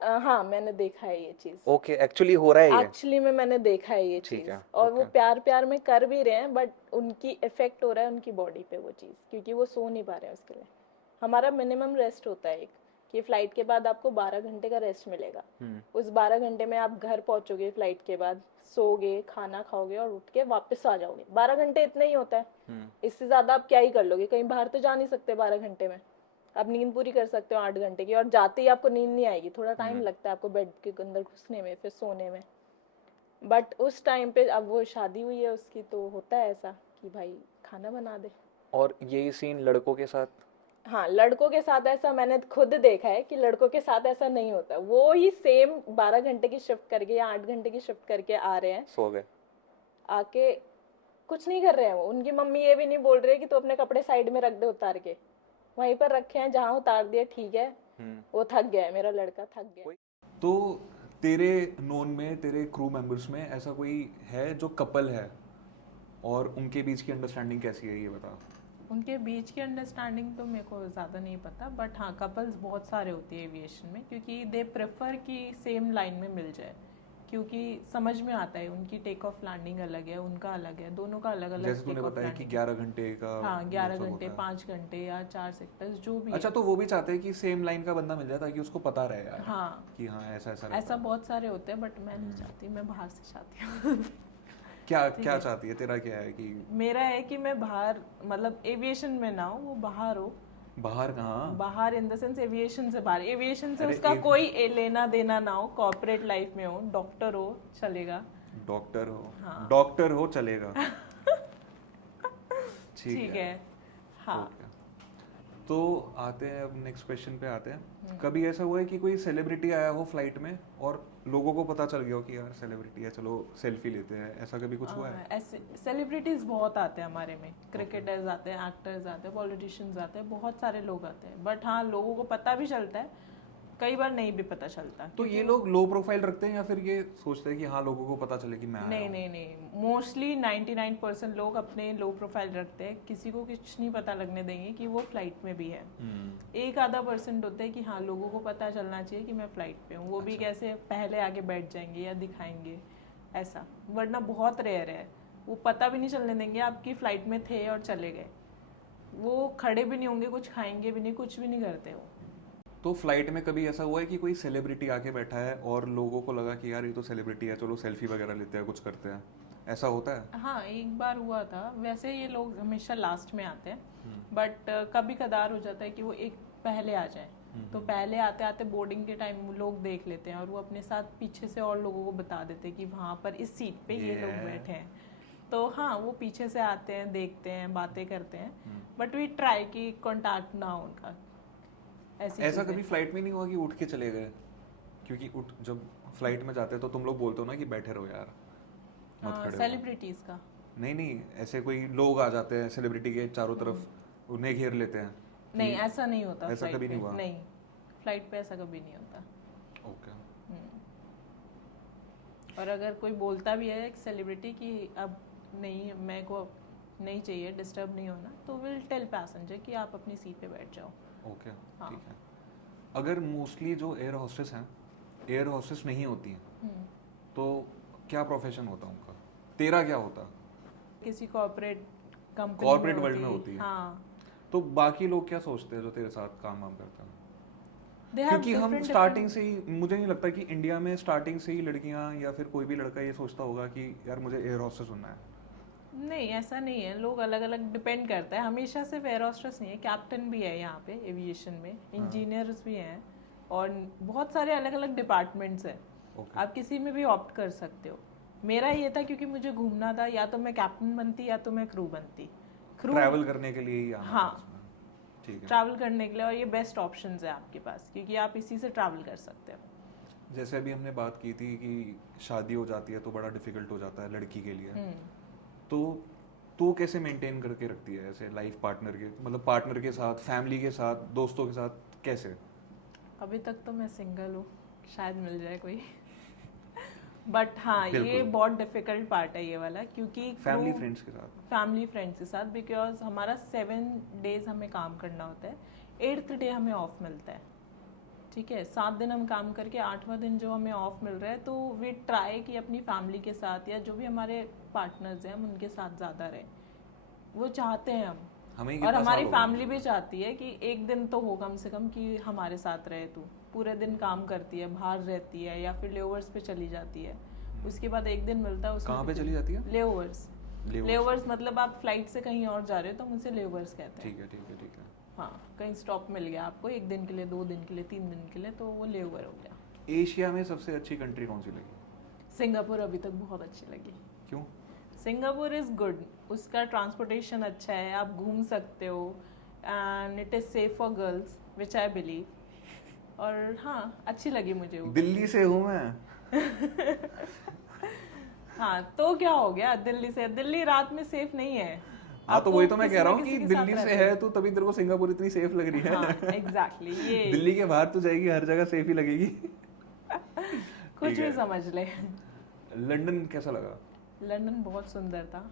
हाँ, मैंने देखा है ये चीज़। ओके, एक्चुअली हो रहा है ये। एक्चुअली में मैंने देखा है ये ठीक चीज़, है, और वो ओके। प्यार प्यार में कर भी रहे हैं, बट उनकी इफेक्ट हो रहा है उनकी बॉडी पे वो चीज़, क्योंकि वो सो नहीं पा रहे हैं उसके लिए। हमारा मिनिमम रेस्ट होता है एक, कि फ़्लाइट के बाद आपको 12 घंटे का रेस्ट मिलेगा। उस 12 घंटे में आप घर पहुंचोगे फ़्लाइट के बाद, सोओगे, खाना खाओगे और उठ के वापस आ जाओगे। 12 घंटे इतना ही होता है। इससे ज़्यादा आप क्या ही कर लोगे, कहीं बाहर तो जा नहीं सकते 12 घंटे में। आप नींद पूरी कर सकते हो 8 घंटे की, और जाते ही आपको नींद नहीं आएगी, थोड़ा टाइम लगता है आपको बेड के अंदर घुसने में, फिर सोने में। बट उस टाइम पे, अब वो शादी हुई है उसकी, तो होता है ऐसा कि भाई खाना बना दे। और यही सीन लड़कों के साथ? हाँ, लड़कों के साथ ऐसा मैंने खुद देखा है कि लड़कों के साथ ऐसा नहीं होता। वो ही सेम 12 घंटे की शिफ्ट करके या 8 घंटे की शिफ्ट करके आ रहे हैं, सो गए? आके कुछ नहीं कर रहे हैं वो। उनकी मम्मी ये भी नहीं बोल रही है कि तू अपने कपड़े साइड में रख दे उतार के, वहीं पर रखे हैं जहाँ उतार दिया, ठीक है। वो थक गया है, मेरा लड़का थक गया है। तो तेरे नोन में, तेरे क्रू मेंबर्स में ऐसा कोई है जो कपल है, और उनके बीच की अंडरस्टैंडिंग कैसी है ये बता। उनके बीच की अंडरस्टैंडिंग तो मेरे को ज़्यादा नहीं पता, बट हाँ कपल्स बहुत सारे होते हैं एविएशन में, क्योंकि दे प्रेफर कि सेम लाइन में मिल जाए, क्योंकि समझ में आता है उनकी टेक ऑफ लैंडिंग अलग है, उनका अलग है, दोनों का अलग अलग जैसे तूने टेक ऑफ बताया कि लैंडिंग। 11 घंटे का हाँ, वो 11 सब घंटे, होता है। 5 घंटे या 4 सेक्टर्स जो भी अच्छा, है। तो वो भी चाहते हैं कि सेम लाइन का बंदा मिल जाए ताकि उसको पता रहे यार हाँ, कि हाँ ऐसा ऐसा रहता ऐसा है। बहुत सारे होते हैं, बट मैं नहीं चाहती, मैं बाहर से चाहती हूँ। क्या ठीक क्या है। चाहती है, तेरा क्या है कि मेरा है कि मैं बाहर, मतलब एविएशन में ना हो, वो बाहर हो। बाहर कहाँ? बाहर इन द सेंस एविएशन से बाहर, एविएशन से अरे उसका कोई लेना देना ना हो, कॉर्पोरेट लाइफ में हो, डॉक्टर हो चलेगा। डॉक्टर हो, हाँ। डॉक्टर हो चलेगा। ठीक ठीक है। है। हाँ। ओके, तो आते हैं अब नेक्स्ट क्वेश्चन पे आते हैं। कभी ऐसा हुआ है कि कोई सेलिब्रिटी आया हो फ्लाइट में और लोगों को पता चल गया हो कि यार सेलिब्रिटी है, चलो सेल्फी लेते हैं, ऐसा कभी कुछ हुआ है? ऐसे सेलिब्रिटीज बहुत आते हैं हमारे में, क्रिकेटर्स आते हैं, एक्टर्स आते हैं, पॉलिटिशियंस आते हैं, बहुत सारे लोग आते हैं। बट हाँ, लोगों को पता भी चलता है, कई बार नहीं भी पता चलता। तो ये लोग लो प्रोफाइल रखते हैं या फिर ये सोचते हैं कि हाँ लोगों को पता चले कि मैं आया नहीं हूँ? नहीं नहीं, मोस्टली 99% लोग अपने लो प्रोफाइल रखते हैं, किसी को कुछ नहीं पता लगने देंगे कि वो फ्लाइट में भी है। एक आधा परसेंट होता है कि हाँ लोगों को पता चलना चाहिए कि मैं फ्लाइट पे हूँ, वो भी कैसे पहले आगे बैठ जाएंगे या दिखाएंगे ऐसा, वरना बहुत रेयर है। वो पता भी नहीं चलने देंगे आपकी फ्लाइट में थे और चले गए, वो खड़े भी नहीं होंगे, कुछ खाएंगे भी नहीं, कुछ भी नहीं करते वो। तो फ्लाइट में कभी ऐसा हुआ है कि कोई सेलिब्रिटी आके बैठा है और लोगों को लगा कि यार ये तो सेलिब्रिटी है, चलो सेल्फी वगैरह लेते हैं, कुछ करते हैं, ऐसा होता है? हाँ, एक बार हुआ था। वैसे ये लोग हमेशा लास्ट में आते हैं, बट कभी कदार हो जाता है कि वो एक पहले आ जाए, तो पहले आते आते बोर्डिंग के टाइम लोग देख लेते हैं और वो अपने साथ पीछे से और लोगों को बता देते हैं कि वहाँ पर इस सीट पे ये लोग बैठे हैं। तो हाँ, वो पीछे से आते हैं, देखते हैं, बातें करते हैं, बट वी ट्राई कि कांटेक्ट ना हो उनका। ऐसा कभी फ्लाइट में नहीं हुआ कि उठ के चले गए? क्योंकि उठ जब फ्लाइट में जाते हैं तो तुम लोग बोलते हो ना कि बैठे रहो यार, मत खड़े हो। सेलिब्रिटीज का नहीं नहीं, ऐसे कोई लोग आ जाते हैं सेलिब्रिटी के चारों तरफ, उन्हें घेर लेते हैं। नहीं, ऐसा नहीं होता। ऐसा फ्लाइट कभी नहीं पे हुआ? नहीं, फ्लाइट पे ऐसा कभी नहीं होता। ओके। और अगर कोई बोलता भी है एक सेलिब्रिटी कि अब नहीं, मेरे को नहीं चाहिए, डिस्टर्ब नहीं होना, तो विल टेल पैसेंजर कि आप अपनी सीट पे बैठ जाओ। ओके, हाँ। ठीक है। अगर मोस्टली जो एयर होस्टेस हैं, एयर होस्टेस नहीं होती हैं, तो क्या प्रोफेशन होता उनका? तेरा क्या होता? किसी कॉर्पोरेट कंपनी कॉर्पोरेट वर्ल्ड में होती है। हाँ, तो बाकी लोग क्या सोचते हैं जो तेरे साथ काम वाम करते हैं? दे हैव क्योंकि हम डिफरेंट स्टार्टिंग से ही, मुझे नहीं लगता कि इंडिया में स्टार्टिंग से ही लड़कियां या फिर कोई भी लड़का ये सोचता होगा कि यार मुझे एयर होस्टेस बनना है। नहीं, ऐसा नहीं है, लोग अलग अलग डिपेंड करता है। हमेशा सिर्फ एयर होस्टेस नहीं है, कैप्टन भी है यहाँ पे एविएशन में, इंजीनियर्स भी हैं, और बहुत सारे अलग अलग डिपार्टमेंट्स हैं। Okay. आप किसी में भी ऑप्ट कर सकते हो। मेरा ये था क्योंकि मुझे घूमना था, या तो मैं कैप्टन बनती या तो मैं क्रू बनती। ट्रैवल करने के लिए ही आना हाँ, था इसमें। ठीक है। ट्रैवल करने के लिए, और ये बेस्ट ऑप्शंस है आपके पास, क्योंकि आप इसी से ट्रैवल कर सकते हो। जैसे अभी हमने बात की थी कि शादी हो जाती है तो बड़ा डिफिकल्ट हो जाता है लड़की के लिए, तो तू कैसे मेंटेन करके रखती है ऐसे लाइफ पार्टनर के, मतलब पार्टनर के साथ, फैमिली के साथ, दोस्तों के साथ, कैसे? अभी तक तो मैं सिंगल हूँ, शायद मिल जाए कोई। बट हाँ, ये बिल्कुल। बहुत डिफिकल्ट पार्ट है ये वाला, क्योंकि फैमिली फ्रेंड्स के साथ? फैमिली फ्रेंड्स के साथ, बिकॉज हमारा 7 डेज हमें काम करना होता है, 8th डे हमें ऑफ मिलता है। ठीक है, 7 दिन हम काम करके 8वां दिन जो हमें ऑफ मिल रहा है, तो वी ट्राई कि अपनी फैमिली के साथ या जो भी हमारे पार्टनर्स हैं हम उनके साथ ज़्यादा रहें। वो चाहते हैं हम, हमें ही और कितना हमारी साल हो गया? फैमिली भी चाहती है कि एक दिन तो हो कम से कम कि हमारे साथ रहे। तू पूरे दिन काम करती है, बाहर रहती है या फिर लेओवर्स पे चली जाती है, उसके बाद एक दिन मिलता है उसमें। कहाँ पे चली जाती है? लेओवर्स। Layovers। लेओवर्स मतलब आप फ्लाइट से कहीं और जा रहे हो तो हम उसे लेओवर्स कहते हैं। ठीक है ठीक है ठीक है। हाँ, कहीं स्टॉप मिल गया आपको 1 दिन के लिए, 2 दिन के लिए, 3 दिन के लिए, तो वो लेओवर हो गया। एशिया में सबसे अच्छी कंट्री कौन सी लगी? सिंगापुर अभी तक बहुत अच्छी लगी। क्यों? सिंगापुर इज़ गुड, उसका ट्रांसपोर्टेशन अच्छा है, आप घूम सकते हो, and it is safe for girls which I believe. और हाँ, अच्छी लगी मुझे वो। दिल्ली से हूँ मैं। हाँ, तो क्या हो गया दिल्ली से? दिल्ली रात में सेफ नहीं है। हाँ तो आपको वही तो मैं किसी कह रहा ना हूँ कि किसी के साथ दिल्ली से रहते है तो तभी तेरे को सिंगापुर इतनी सेफ लग रही है। हाँ, एग्जैक्टली ये दिल्ली के बाहर तो जाएगी, हर जगह सेफ ही लगेगी। कुछ ठीक भी है। समझ ले। लंदन कैसा लगा? लंदन बहुत सुंदर था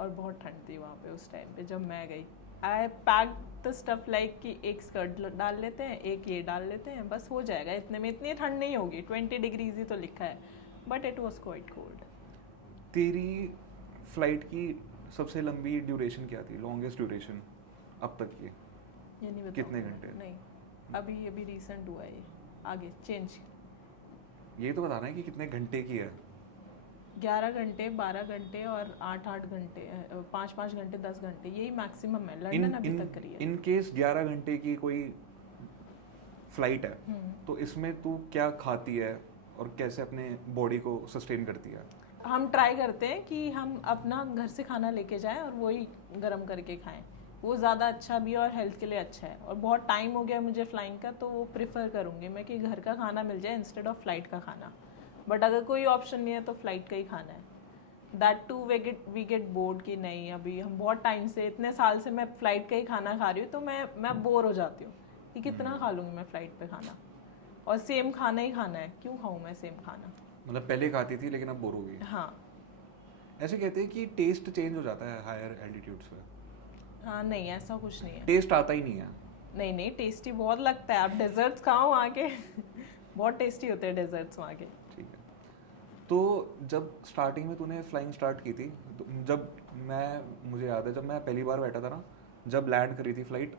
और बहुत ठंड थी वहाँ पे उस टाइम पे जब मैं गई। आई पैक द स्टफ लाइक कि एक स्कर्ट डाल लेते हैं, एक ये डाल लेते हैं, बस हो जाएगा इतने में। इतनी ठंड नहीं होगी, 20 डिग्रीज ही तो लिखा है, but it was quite cold. तेरी फ्लाइट की सबसे लंबी ड्यूरेशन क्या थी? लॉन्गेस्ट ड्यूरेशन अब तक की? ये नहीं बताऊँ। कितने घंटे? नहीं, अभी अभी रिसेंट हुआ है ये, आगे चेंज। ये तो बताना है कि कितने घंटे की है। 11 घंटे, 12 घंटे और 8 घंटे, 5 घंटे, 10 घंटे, यही मैक्सिमम है। लंदन अभी तक करी है। इन केस 11 घंटे की कोई फ्लाइट है तो इसमें तू क्या खाती है और कैसे अपने बॉडी को सस्टेन करती है? हम ट्राई करते हैं कि हम अपना घर से खाना लेके जाएं और वही गर्म करके खाएं। वो ज़्यादा अच्छा भी है और हेल्थ के लिए अच्छा है। और बहुत टाइम हो गया मुझे फ्लाइंग का, तो वो प्रेफर करूँगी मैं कि घर का खाना मिल जाए इंस्टेड ऑफ फ्लाइट का खाना। बट अगर कोई ऑप्शन नहीं है तो फ्लाइट का ही खाना है। That too we get bored कि नहीं, अभी हम बहुत टाइम से, इतने साल से मैं फ्लाइट का ही खाना खा रही हूँ, तो मैं बोर हो जाती हूँ कि कितना खा लूँगी मैं फ्लाइट पे खाना, और सेम खाना ही खाना है, क्यों खाऊँ मैं सेम खाना। मतलब पहले खाती थी लेकिन अब बोर हो गई। हाँ ऐसे कहते हैं कि टेस्ट चेंज हो जाता है हायर एल्टीट्यूड्स पे। हाँ, नहीं ऐसा कुछ नहीं है। टेस्ट आता ही नहीं है। नहीं नहीं, टेस्टी बहुत लगता है। आप डेजर्ट्स खाओ वहाँ के। बहुत टेस्टी होते हैं डेजर्ट्स वहाँ के। ठीक है। तो जब स्टार्टिंग में तूने फ्लाइंग स्टार्ट की थी, तो जब मुझे याद है जब मैं पहली बार बैठा था ना, जब लैंड करी थी फ्लाइट,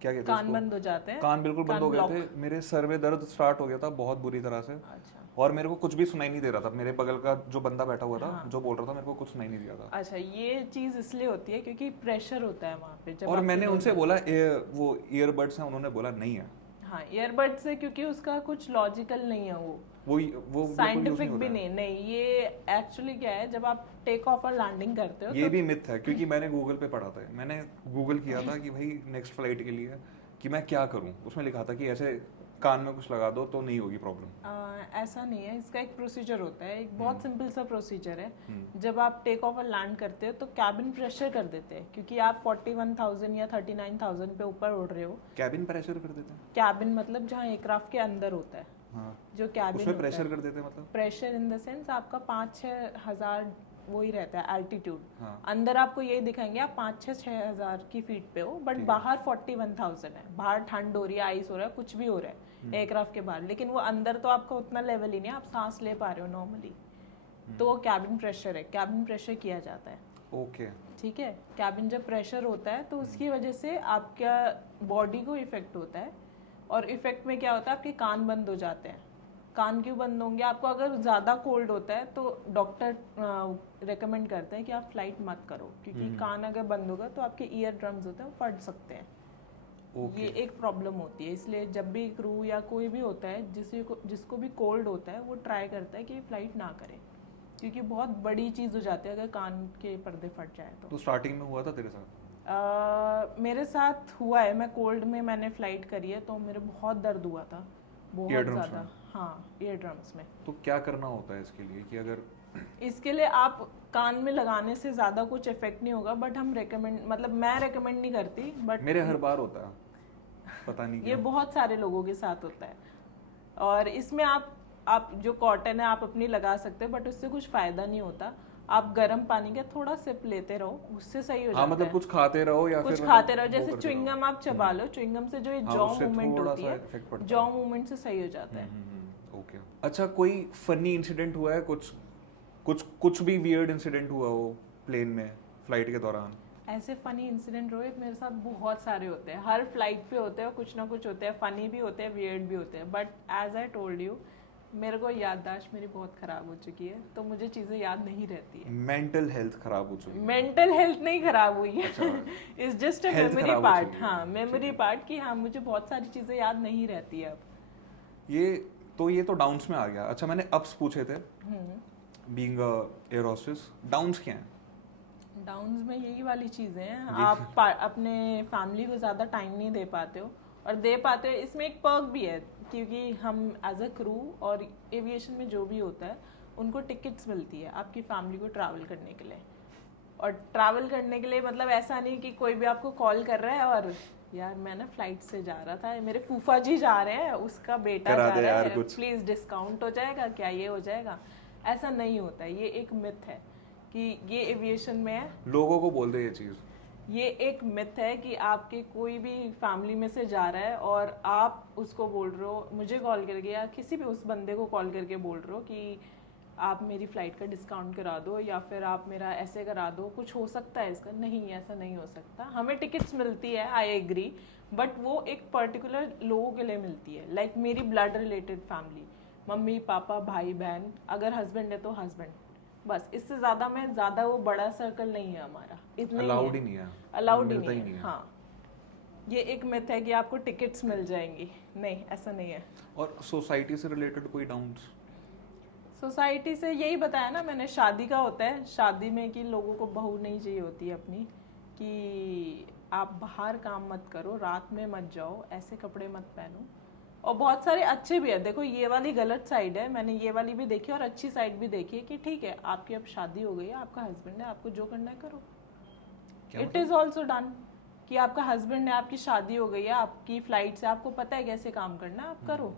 क्या कहते हैं कान उसको? बंद हो जाते हैं। कान बिल्कुल बंद हो गए block। थे। मेरे सर में दर्द स्टार्ट हो गया था बहुत बुरी तरह से, अच्छा और मेरे को कुछ भी सुनाई नहीं दे रहा था। मेरे बगल का जो बंदा बैठा हुआ था हाँ। जो बोल रहा था, मेरे को कुछ सुनाई नहीं दिया था। अच्छा, ये चीज़ इसलिए होती है क्योंकि प्रेशर होता है वहाँ पे जब और आपके मैंने दोनों- उनसे बोला वो ईयरबड्स हैं, उन्होंने बोला नहीं है। हाँ, ईयरबड से, क्योंकि उसका कुछ लॉजिकल नहीं है, वो वो बिल्कुल use साइंटिफिक होता भी है। नहीं। नहीं, ये एक्चुअली क्या है, जब आप टेक ऑफ और लैंडिंग करते हो ये तो भी मिथ है, क्योंकि मैंने गूगल पे पढ़ा था। मैंने गूगल किया था कि भाई नेक्स्ट फ्लाइट के लिए कि मैं क्या करूं। उसमें लिखा था कि ऐसे कान में कुछ लगा दो तो नहीं होगी प्रॉब्लम। ऐसा नहीं है। इसका एक प्रोसीजर होता है, एक बहुत सिंपल सा प्रोसीजर है। जब आप टेक ऑफ और लैंड करते हो तो कैबिन प्रेशर कर देते हैं, क्योंकि आप 41,000 या 39,000 पे ऊपर उड़ रहे हो। कैबिन प्रेशर कर देते हैं? कैबिन मतलब जहाँ एयरक्राफ्ट के अंदर होता है, हाँ, जो कैबिन उसमें प्रेशर कर देते हैं मतलब? प्रेशर इन द सेंस आपका 5-6 हज़ार वो ही रहता है एल्टीट्यूड। हाँ। अंदर आपको ये दिखाएंगे आप 5-6 हज़ार की फीट पे हो, बट बाहर 41,000 है। बाहर ठंड हो रही है, आइस हो रहा है, कुछ भी हो रहा है एयरक्राफ्ट के बाहर, लेकिन वो अंदर तो आपका उतना लेवल ही नहीं है, आप सांस ले पा रहे हो नॉर्मली। तो वो कैबिन प्रेशर है, कैबिन प्रेशर किया जाता है। ओके। ठीक है, कैबिन जब प्रेशर होता है तो उसकी वजह से आपका बॉडी को इफेक्ट होता है, और इफेक्ट में क्या होता है, आपके कान बंद हो जाते हैं। कान क्यों बंद होंगे? आपको अगर ज़्यादा कोल्ड होता है तो डॉक्टर रेकमेंड करते हैं कि आप फ्लाइट मत करो, क्योंकि कान अगर बंद होगा तो आपके ईयर ड्रम्स होते हैं वो फट सकते हैं। ये एक प्रॉब्लम होती है। इसलिए जब भी क्रू या कोई भी होता है जिसको भी कोल्ड होता है, वो ट्राई करता है कि फ्लाइट ना करे, क्योंकि बहुत बड़ी चीज़ हो जाती है अगर कान के पर्दे फट जाए तो। स्टार्टिंग में हुआ था तेरे साथ? मेरे साथ हुआ है। मैं कोल्ड में मैंने फ्लाइट करी है, तो मेरे बहुत दर्द हुआ था, बहुत Eardrums ज़्यादा। में? हाँ, ईयर ड्रम्स में। तो क्या करना होता है इसके लिए कि अगर इसके लिए आप कान में लगाने से ज़्यादा कुछ इफेक्ट नहीं होगा, बट हम रेकमेंड, मतलब मैं रेकमेंड नहीं करती, बट मेरे हर बार होता है, पता नहीं ये क्यों। बहुत सारे लोगों के साथ होता है। और इसमें आप जो कॉटन है आप अपनी लगा सकते हो, बट उससे कुछ फ़ायदा नहीं होता। आप गर्म पानी का थोड़ा सिप लेते रहो, उससे सही हो जाता हाँ, मतलब है। कुछ खाते रहो या कुछ फिर खाते रहो, वो जैसे करते च्युइंगम आप चबा लो, च्युइंगम से जो ये हाँ, जॉ उससे मूवमेंट थोड़ा होती सा है, इफेक्ट पड़ता जॉ मूवमेंट से सही हो जाता है। ओके। अच्छा, कोई फनी इंसिडेंट हुआ है, कुछ कुछ कुछ भी वियर्ड इंसिडेंट हुआ हो प्लेन में, फ्लाइट के दौरान? ऐसे फनी इंसिडेंट रोहित मेरे साथ बहुत सारे होते हैं, हर फ्लाइट पे होते हैं, कुछ ना कुछ होते हैं, फनी भी होते हैं, वियर्ड भी होते हैं, but as I told you मेरे को याददाश्त मेरी बहुत खराब हो चुकी है, तो मुझे चीज़ें याद नहीं रहती है। मेंटल हेल्थ खराब हो चुकी है? मेंटल हेल्थ नहीं खराब हुई है, अच्छा, it's just a health memory खराब हो पार्ट। चुकी है, हाँ, मेमोरी ठीक है। पार्ट कि हाँ मुझे बहुत सारी चीज़ें याद नहीं रहती है अब। ये तो डाउन्स में आ गया। अच्छा, मैंने अप्स पूछे थे, बीइंग एयर होस्टेस, डाउन्स क्या हैं? डाउन्स में यही वाली चीज़ें हैं, ये- आप अपने फैमिली को ज़्यादा टाइम नहीं दे पाते हो, और दे पाते हो इसमें एक पर्क भी है, क्योंकि हम एज अ क्रू और एविएशन में जो भी होता है उनको टिकट्स मिलती है आपकी फैमिली को ट्रैवल करने के लिए। और ट्रैवल करने के लिए मतलब ऐसा नहीं कि कोई भी आपको कॉल कर रहा है और यार मैं ना फ्लाइट से जा रहा था, मेरे फूफा जी जा रहे हैं, उसका बेटा करा जा दे रहा यार है, कुछ। प्लीज़ डिस्काउंट हो जाएगा क्या, ये हो जाएगा। ऐसा नहीं होता है, ये एक मिथ है कि ये एविएशन में है। लोगों को बोल दे ये चीज़। ये एक मिथ है कि आपके कोई भी फैमिली में से जा रहा है और आप उसको बोल रहे हो, मुझे कॉल करके या किसी भी उस बंदे को कॉल करके बोल रहे हो कि आप मेरी फ़्लाइट का डिस्काउंट करा दो या फिर आप मेरा ऐसे करा दो, कुछ हो सकता है इसका। नहीं, ऐसा नहीं हो सकता। हमें टिकट्स मिलती है, आई एग्री, बट वो एक पर्टिकुलर लोगों के लिए मिलती है। लाइक मेरी blood related family, mummy papa भाई बहन, अगर हस्बैंड है तो हस्बैंड, बस। इससे ज़्यादा में ज़्यादा वो बड़ा सर्कल नहीं है हमारा, इतना अलाउड ही नहीं है, अलाउड ही मिलता नहीं है। हाँ, ये एक मिथ है कि आपको टिकट्स मिल जाएंगी, नहीं ऐसा नहीं है। और सोसाइटी से रिलेटेड कोई डाउन्स? सोसाइटी से यही बताया ना मैंने, शादी का होता है, शादी में कि लोगों को बहू नहीं चाहिए होती है अपनी, कि आप बाहर काम मत करो, रात में मत जाओ, ऐसे कपड़े मत पहनो। और बहुत सारे अच्छे भी है, देखो ये वाली गलत साइड है, मैंने ये वाली भी देखी और अच्छी साइड भी देखी है कि ठीक है आपकी अब शादी हो गई है, आपका हस्बैंड है, आपको जो करना है करो। इट इज ऑल्सो डन कि आपका हस्बैंड है, आपकी शादी हो गई है, आपकी फ्लाइट से आपको पता है कैसे काम करना है, आप करो।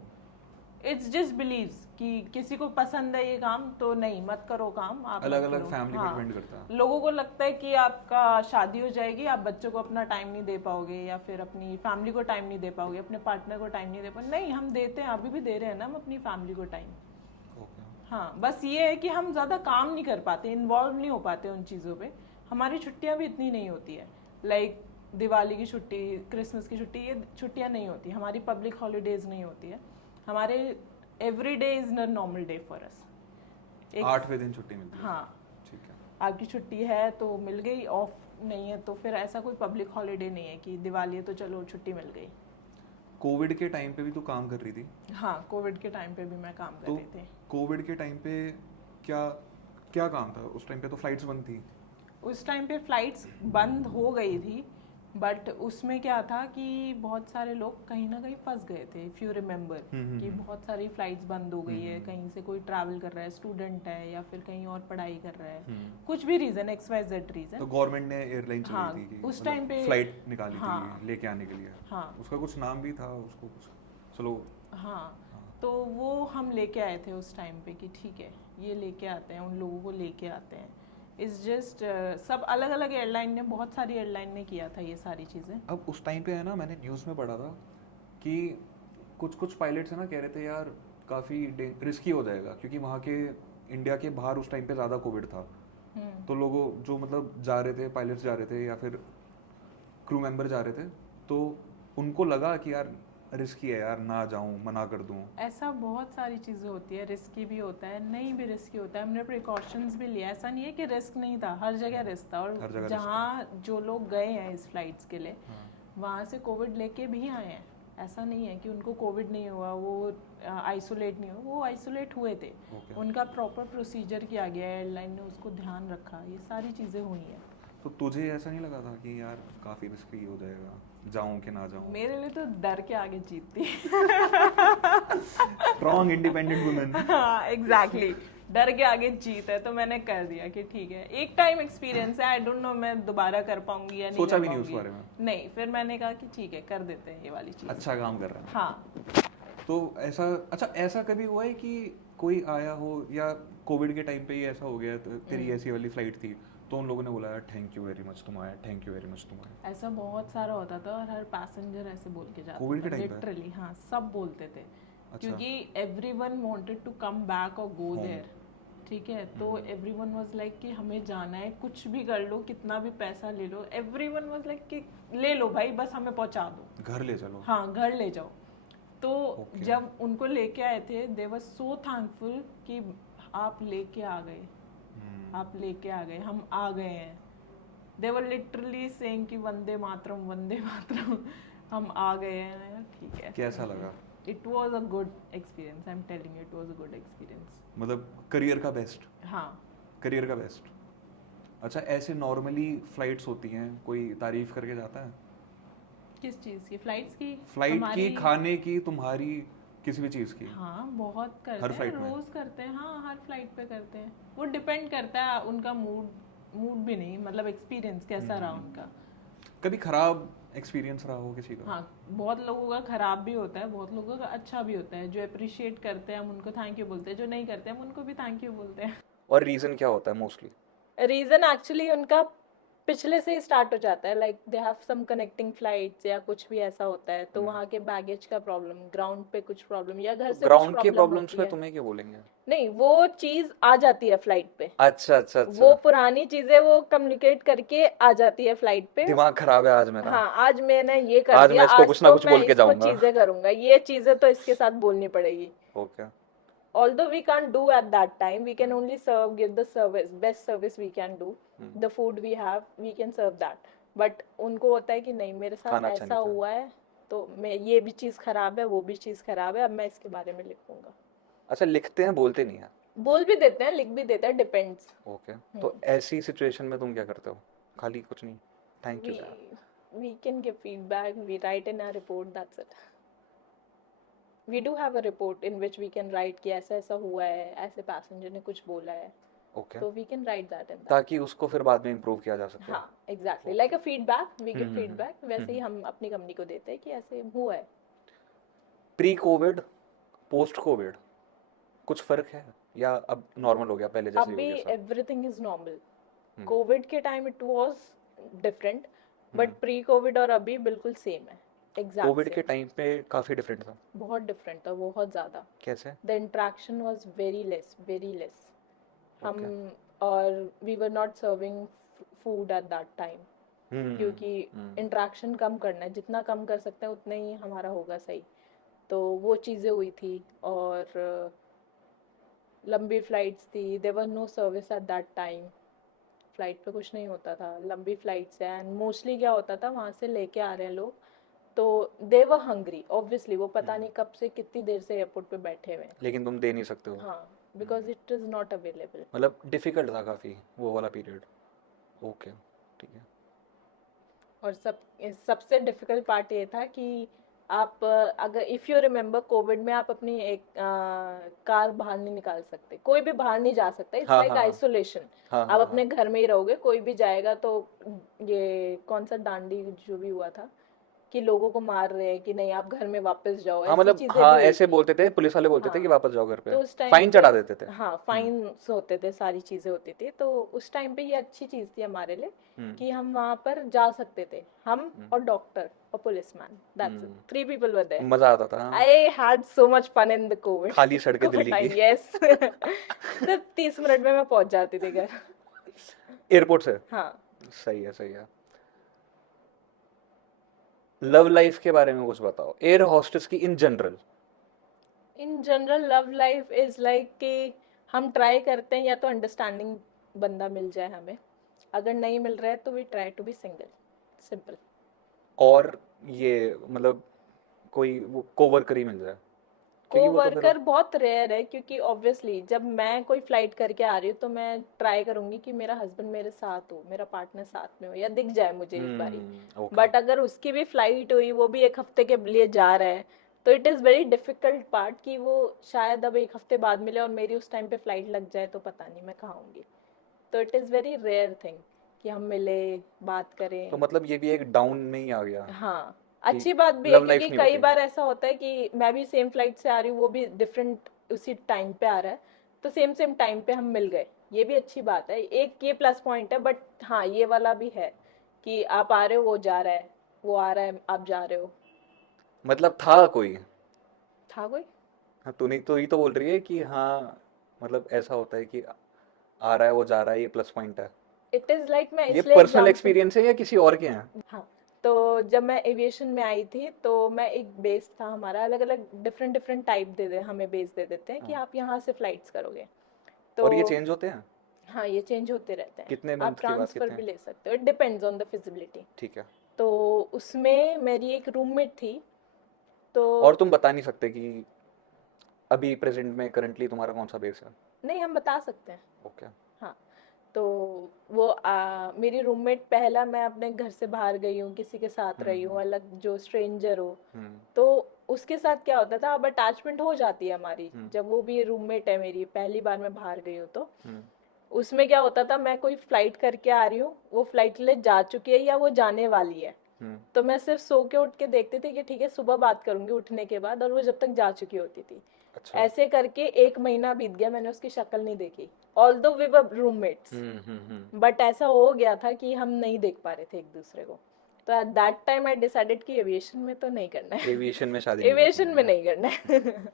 इट्स जस्ट बिलीव्स कि किसी को पसंद है ये काम तो नहीं, मत करो काम, आप अलग मत अलग करो। फैमिली पे हाँ, डिपेंड करता है। लोगों को लगता है कि आपका शादी हो जाएगी, आप बच्चों को अपना टाइम नहीं दे पाओगे या फिर अपनी फैमिली को टाइम नहीं दे पाओगे, अपने पार्टनर को टाइम नहीं दे पाओगे। नहीं, हम देते हैं, अभी भी दे रहे हैं ना हम अपनी फैमिली को टाइम। ओके। हाँ, बस ये है कि हम ज़्यादा काम नहीं कर पाते, इन्वॉल्व नहीं हो पाते उन चीज़ों पे। हमारी छुट्टियाँ भी इतनी नहीं होती है, लाइक दिवाली की छुट्टी, क्रिसमस की छुट्टी, ये छुट्टियाँ नहीं होती हमारी, पब्लिक हॉलीडेज नहीं होती है हमारे। एवरी डे इज न नॉर्मल डे फॉर अस। 8वें दिन छुट्टी मिलती है? हाँ, ठीक है। आपकी छुट्टी है तो मिल गई, ऑफ नहीं है तो फिर ऐसा कोई पब्लिक हॉलीडे नहीं है कि दिवाली है तो चलो छुट्टी मिल गई। कोविड के टाइम पे भी तू काम कर रही थी? हाँ, कोविड के टाइम पे भी मैं काम कर तो रही थी। कोविड के टाइम पे क्या क्या काम था उस टाइम पे? तो फ्लाइट्स बंद थी। उस टाइम पे फ्लाइट्स बंद हो गई थी, बट उसमें क्या था कि बहुत सारे लोग कहीं ना कहीं फंस गए थे, इफ यू रिमेम्बर, कि बहुत सारी फ्लाइट्स बंद हो गई है, कहीं से कोई ट्रैवल कर रहा है, स्टूडेंट है या फिर कहीं और पढ़ाई कर रहा है, कुछ भी रीजन, XYZ रीजन। तो गवर्नमेंट ने एयरलाइन हाँ, चलाई थी कि उस टाइम पे फ्लाइट निकाली हाँ, थी लेके आने के लिए। हाँ, उसका कुछ नाम भी था, उसको कुछ, चलो। हाँ, तो वो हम लेके आए थे उस टाइम पे कि ठीक है ये लेके आते हैं, उन लोगों को लेके आते हैं। इट्स जस्ट सब अलग अलग एयरलाइन ने, बहुत सारी एयरलाइन ने किया था ये सारी चीज़ें। अब उस टाइम पे है ना, मैंने न्यूज़ में पढ़ा था कि कुछ कुछ पायलट्स है ना कह रहे थे यार काफ़ी रिस्की हो जाएगा, क्योंकि वहाँ के इंडिया के बाहर उस टाइम पे ज़्यादा कोविड था। तो लोगों जो मतलब जा रहे थे, पायलट्स जा रहे थे या फिर क्रू मेंबर जा रहे थे, तो उनको लगा कि यार रिस्की है यार, ना जाऊं, मना कर दूं। ऐसा बहुत सारी चीज़ें होती है, रिस्की भी होता है, नहीं भी रिस्की होता है। हमने प्रिकॉशंस भी लिया, ऐसा नहीं है कि रिस्क नहीं था, हर जगह रिस्क था। और जहाँ जो लोग गए हैं इस फ्लाइट्स के लिए, वहाँ से कोविड लेके भी आए हैं। ऐसा नहीं है कि उनको कोविड नहीं हुआ, वो आइसोलेट नहीं हुआ, वो आइसोलेट हुए थे। उनका प्रॉपर प्रोसीजर किया गया, एयरलाइन ने उसको ध्यान रखा, ये सारी चीज़ें हुई हैं। तो तुझे ऐसा नहीं लगा था कि यार काफ़ी रिस्की हो जाएगा, जाऊं कि ना जाऊं? मेरे लिए तो डर के आगे जीतती। Strong independent women. हाँ, एग्जैक्टली, डर के आगे जीत है, तो मैंने कर दिया कि ठीक है, एक टाइम एक्सपीरियंस है, आई डोंट नो मैं दोबारा कर पाऊंगी या नहीं। सोचा भी नहीं उस बारे में? नहीं, फिर मैंने कहा कि ठीक है कर देते हैं ये वाली चीज़। अच्छा काम कर रहा है। हाँ। तो ऐसा, अच्छा ऐसा कभी हुआ है कि कोई आया हो या कोविड के टाइम पे ही ऐसा हो गया, तो तेरी ऐसी वाली फ्लाइट थी तो उन लोगों ने बोला थैंक यू वेरी मच तुम आए, थैंक यू वेरी मच तुम आए। ऐसा बहुत सारा होता था और हर पैसेंजर ऐसे बोल के जाता कोविड के था टाइम पे? लिटरली। हाँ, सब बोलते थे अच्छा। क्योंकि everyone wanted to come back और गो Home. देयर। ठीक है, तो एवरीवन वाज लाइक कि हमें जाना है, कुछ भी कर लो, कितना भी पैसा ले लो, एवरीवन वाज लाइक कि ले लो भाई, बस हमें पहुंचा दो, घर ले चलो। हाँ घर ले जाओ। तो Okay. जब उनको लेके आए थे दे वर सो थैंकफुल कि आप लेके आ गए, आप लेके आ गए, हम आ गए हैं। दे वर लिटरली सेइंग कि वंदे मातरम, वंदे मातरम, हम आ गए हैं। ठीक है, कैसा लगा? It was a good experience, I am telling you, it was a good experience. मतलब करियर का बेस्ट? हाँ, करियर का बेस्ट। अच्छा, ऐसे नॉर्मली फ्लाइट्स होती हैं, कोई तारीफ करके जाता है? किस चीज़ की? फ्लाइट्स की? फ्लाइट की, हमारी? खाने की, तुम्हारी, किसी भी चीज़ की? हाँ, बहुत करते हर हैं, फ्लाइट में? रोज करते हैं। हाँ, हर फ्लाइट पे करते हैं। वो डिपेंड करता है उनका मूड भी नहीं, मतलब एक्सपीरियंस कैसा रहा उनका। कभी खराब एक्सपीरियंस रहा हो किसी का? हाँ, बहुत लोगों का खराब भी होता है, बहुत लोगों का अच्छा भी होता है। जो अप्रिशिएट करते हैं हम उनको थैंक यू बोलते हैं, जो नहीं करते हम उनको भी थैंक यू बोलते हैं। और रीज़न क्या होता है मोस्टली? रीजन एक्चुअली उनका पिछले से ही स्टार्ट हो जाता है, like they have some connecting flights या कुछ भी ऐसा होता है, तो वहाँ के बैगेज का प्रॉब्लम, ग्राउंड पे कुछ प्रॉब्लम या घर से कुछ ग्राउंड के प्रॉब्लम प्रॉब्लम्स होती पे है। तुम्हें क्या बोलेंगे? नहीं, वो चीज आ जाती है फ्लाइट पे, अच्छा अच्छा वो अच्छा। पुरानी चीजें वो कम्युनिकेट करके आ जाती है फ्लाइट पे। दिमाग खराब है आज मेरा। हाँ, आज मैंने ये कर आज दिया, मैं इसको आज कुछ ना तो कुछ मैं बोल के इसको जाऊंगा। चीजें करूंगा, ये चीजें तो इसके साथ बोलनी पड़ेगी। Okay. Although we can't do at that time, we can only serve, give the service, best service we can do. The food we have, we can serve that. But उनको होता है कि नहीं, मेरे साथ खाना अच्छा ऐसा नहीं था। हुआ है, तो मैं ये भी चीज़ खराब है, वो भी चीज़ खराब है, अब मैं इसके बारे में लिखूंगा। अच्छा, लिखते हैं बोलते नहीं है? बोल भी देते हैं, लिख भी देते हैं, डिपेंड्स। ओके। तो ऐसी सिचुएशन में तुम क्या करते हो? खाली कुछ नहीं, thank you we sir? we can give feedback, we write in our report, that's it. We do have a report in which we can write कि ऐसा ऐसा हुआ है, ऐसे पैसेंजर ने कुछ बोला है, ओके। तो we can write that in that. ताकि उसको फिर बाद में इम्प्रूव किया जा सके। हाँ, exactly, like a feedback, we give hmm, feedback, वैसे ही हम अपनी कंपनी को देते हैं कि ऐसे हुआ है। प्री कोविड, पोस्ट कोविड, कुछ फर्क है या अब नॉर्मल हो गया, पहले जैसे ही अभी हो गया सब? Everything is normal. कोविड के time it was different, but pre Covid और अभी बिल्कुल सेम है, एग्जैक्ट कोविड के टाइम पे काफी डिफरेंट था। बहुत डिफरेंट था, बहुत ज़्यादा। कैसे? The interaction was very less, very less. हम और we were not serving food at that time, क्योंकि इंट्रैक्शन कम करना है, जितना कम कर सकते हैं उतना ही हमारा होगा सही। तो वो चीज़ें हुई थी, और लंबी फ्लाइट्स थी, there were no service at that time. Flight पे कुछ नहीं होता था, लंबी फ्लाइट्स है, एंड मोस्टली क्या होता था, वहाँ से लेके आ रहे हैं लोग, तो दे वर हंग्री ऑब्वियसली, वो पता नहीं कब से कितनी देर से एयरपोर्ट पे बैठे हुए हैं। लेकिन तुम दे नहीं सकते हो। हाँ, because it is not available. मतलब डिफिकल्ट था काफी वो वाला पीरियड। ओके, ठीक है। और सबसे डिफिकल्ट पार्ट ये था कि आप अगर इफ़ यू रिमेम्बर कोविड में आप अपनी एक कार बाहर नहीं निकाल सकते, कोई भी बाहर नहीं जा सकता, इट्स हाँ, लाइक हाँ, हाँ। आइसोलेशन। हाँ, आप हाँ, अपने घर में ही रहोगे, कोई भी जाएगा तो ये कौन सा दांडी जो भी हुआ था कि लोगों को मार रहे हैं कि नहीं आप घर में वापस जाओ, हाँ, ऐसी मतलब चीज़ें भी हाँ हुई ऐसे थी। बोलते थे, पुलिस वाले बोलते थे हाँ, कि वापस जाओ घर पे, तो उस टाइम फाइन चढ़ा देते थे। हाँ, फाइन्स होते थे, सारी चीज़ें होती थी, तो उस टाइम पे ये अच्छी चीज़ थी हमारे लिए कि हम वहाँ पर जा सकते थे, हम और डॉक्टर और policeman, that's it, 3 people were there. मजा आता था। हाँ। I had so much fun in the COVID. खाली सड़कें COVID दिल्ली time, की। yes. सिर्फ 30 मिनट में मैं पहुंच जाती थी घर। एयरपोर्ट से? हाँ, सही है, सही है। लव लाइफ के बारे में कुछ बताओ, एयर हॉस्टेस की in general. In general love life is like कि हम ट्राई करते हैं या तो अंडरस्टैंडिंग बंदा मिल जाए हमें, अगर नहीं मिल रहा है तो we try to be single, simple. और ये मतलब कोई वो कोवर्कर ही मिल जाए, क्योंकि वो तो फिर कोवर्कर बहुत रेयर है, क्योंकि ऑब्वियसली जब मैं कोई फ्लाइट करके आ रही हूँ तो मैं ट्राई करूंगी कि मेरा हस्बैंड मेरे साथ हो, मेरा पार्टनर साथ में हो, या दिख जाए मुझे एक बारी। ओके। बट अगर उसकी भी फ्लाइट हुई, वो भी 1 हफ्ते के लिए जा रहा है, तो it is very difficult part कि वो शायद अब 1 हफ्ते बाद मिले और मेरी उस टाइम पे फ्लाइट लग जाए तो पता नहीं मैं कहाँ होंगी। तो it is very rare thing कि हम मिले, बात करें। तो मतलब ये भी एक डाउन में ही आ गया। हाँ, कि अच्छी बात भी है, love life क्योंकि नहीं कई होती। बार ऐसा होता है कि मैं भी सेम फ्लाइट से आ रही हूँ, वो भी डिफरेंट उसी टाइम पे आ रहा है, तो सेम सेम टाइम पे हम मिल गए, ये भी अच्छी बात है, एक ये प्लस पॉइंट है। बट हाँ ये वाला भी है कि आप आ रहे हो, वो जा रहा है, वो आ रहा है, आप जा रहे हो। मतलब था कोई? था कोई? हाँ, तू नहीं तो ही तो बोल रही है कि हाँ, मतलब ऐसा होता है कि आ रहा है वो जा रहा है, ये प्लस पॉइंट है। इट इज लाइक, मैं ये इसलिए पर्सनल एग्जाम्पल। एक्सपीरियंस है या किसी और के हैं? हाँ, तो जब मैं एविएशन में आई थी तो मैं एक बेस था हमारा, अलग अलग डिफरेंट डिफरेंट टाइप दे दे हमें बेस दे देते हैं कि हाँ। आप यहाँ से फ्लाइट्स करोगे। तो और ये चेंज होते हैं? हाँ ये चेंज होते रहते हैं, कितने आप मंथ के बाद ट्रांसफ़र कितने? भी ले सकते हो, it depends on the feasibility. ठीक है। तो उसमें मेरी एक रूममेट थी। तो और तुम बता नहीं सकते कि अभी प्रेजेंट में करंटली तुम्हारा कौन सा बेस है? नहीं, हम बता सकते हैं। ओके। हाँ, तो वो मेरी रूममेट, पहला मैं अपने घर से बाहर गई हूँ, किसी के साथ रही हूँ, हम्म। अलग जो स्ट्रेंजर हो। हम्म। तो उसके साथ क्या होता था, अब अटैचमेंट हो जाती है हमारी, हम्म। जब वो भी रूममेट है मेरी, पहली बार मैं बाहर गई हूँ तो हम्म। उसमें क्या होता था, मैं कोई फ्लाइट करके आ रही हूँ, वो फ्लाइट के लिए जा चुकी है या वो जाने वाली है, हम्म। तो मैं सिर्फ सो के उठ के देखती थी कि ठीक है सुबह बात करूंगी उठने के बाद, और वो जब तक जा चुकी होती थी। अच्छा। ऐसे करके एक महीना बीत गया, मैंने उसकी शक्ल नहीं देखी, ऑल दो वी वर रूममेट्स। बट ऐसा हो गया था कि हम नहीं देख पा रहे थे एक दूसरे को। तो eight that time I decided कि एविएशन में तो नहीं करना है। एविएशन में शादी नहीं एविएशन करनी में है? नहीं करना है।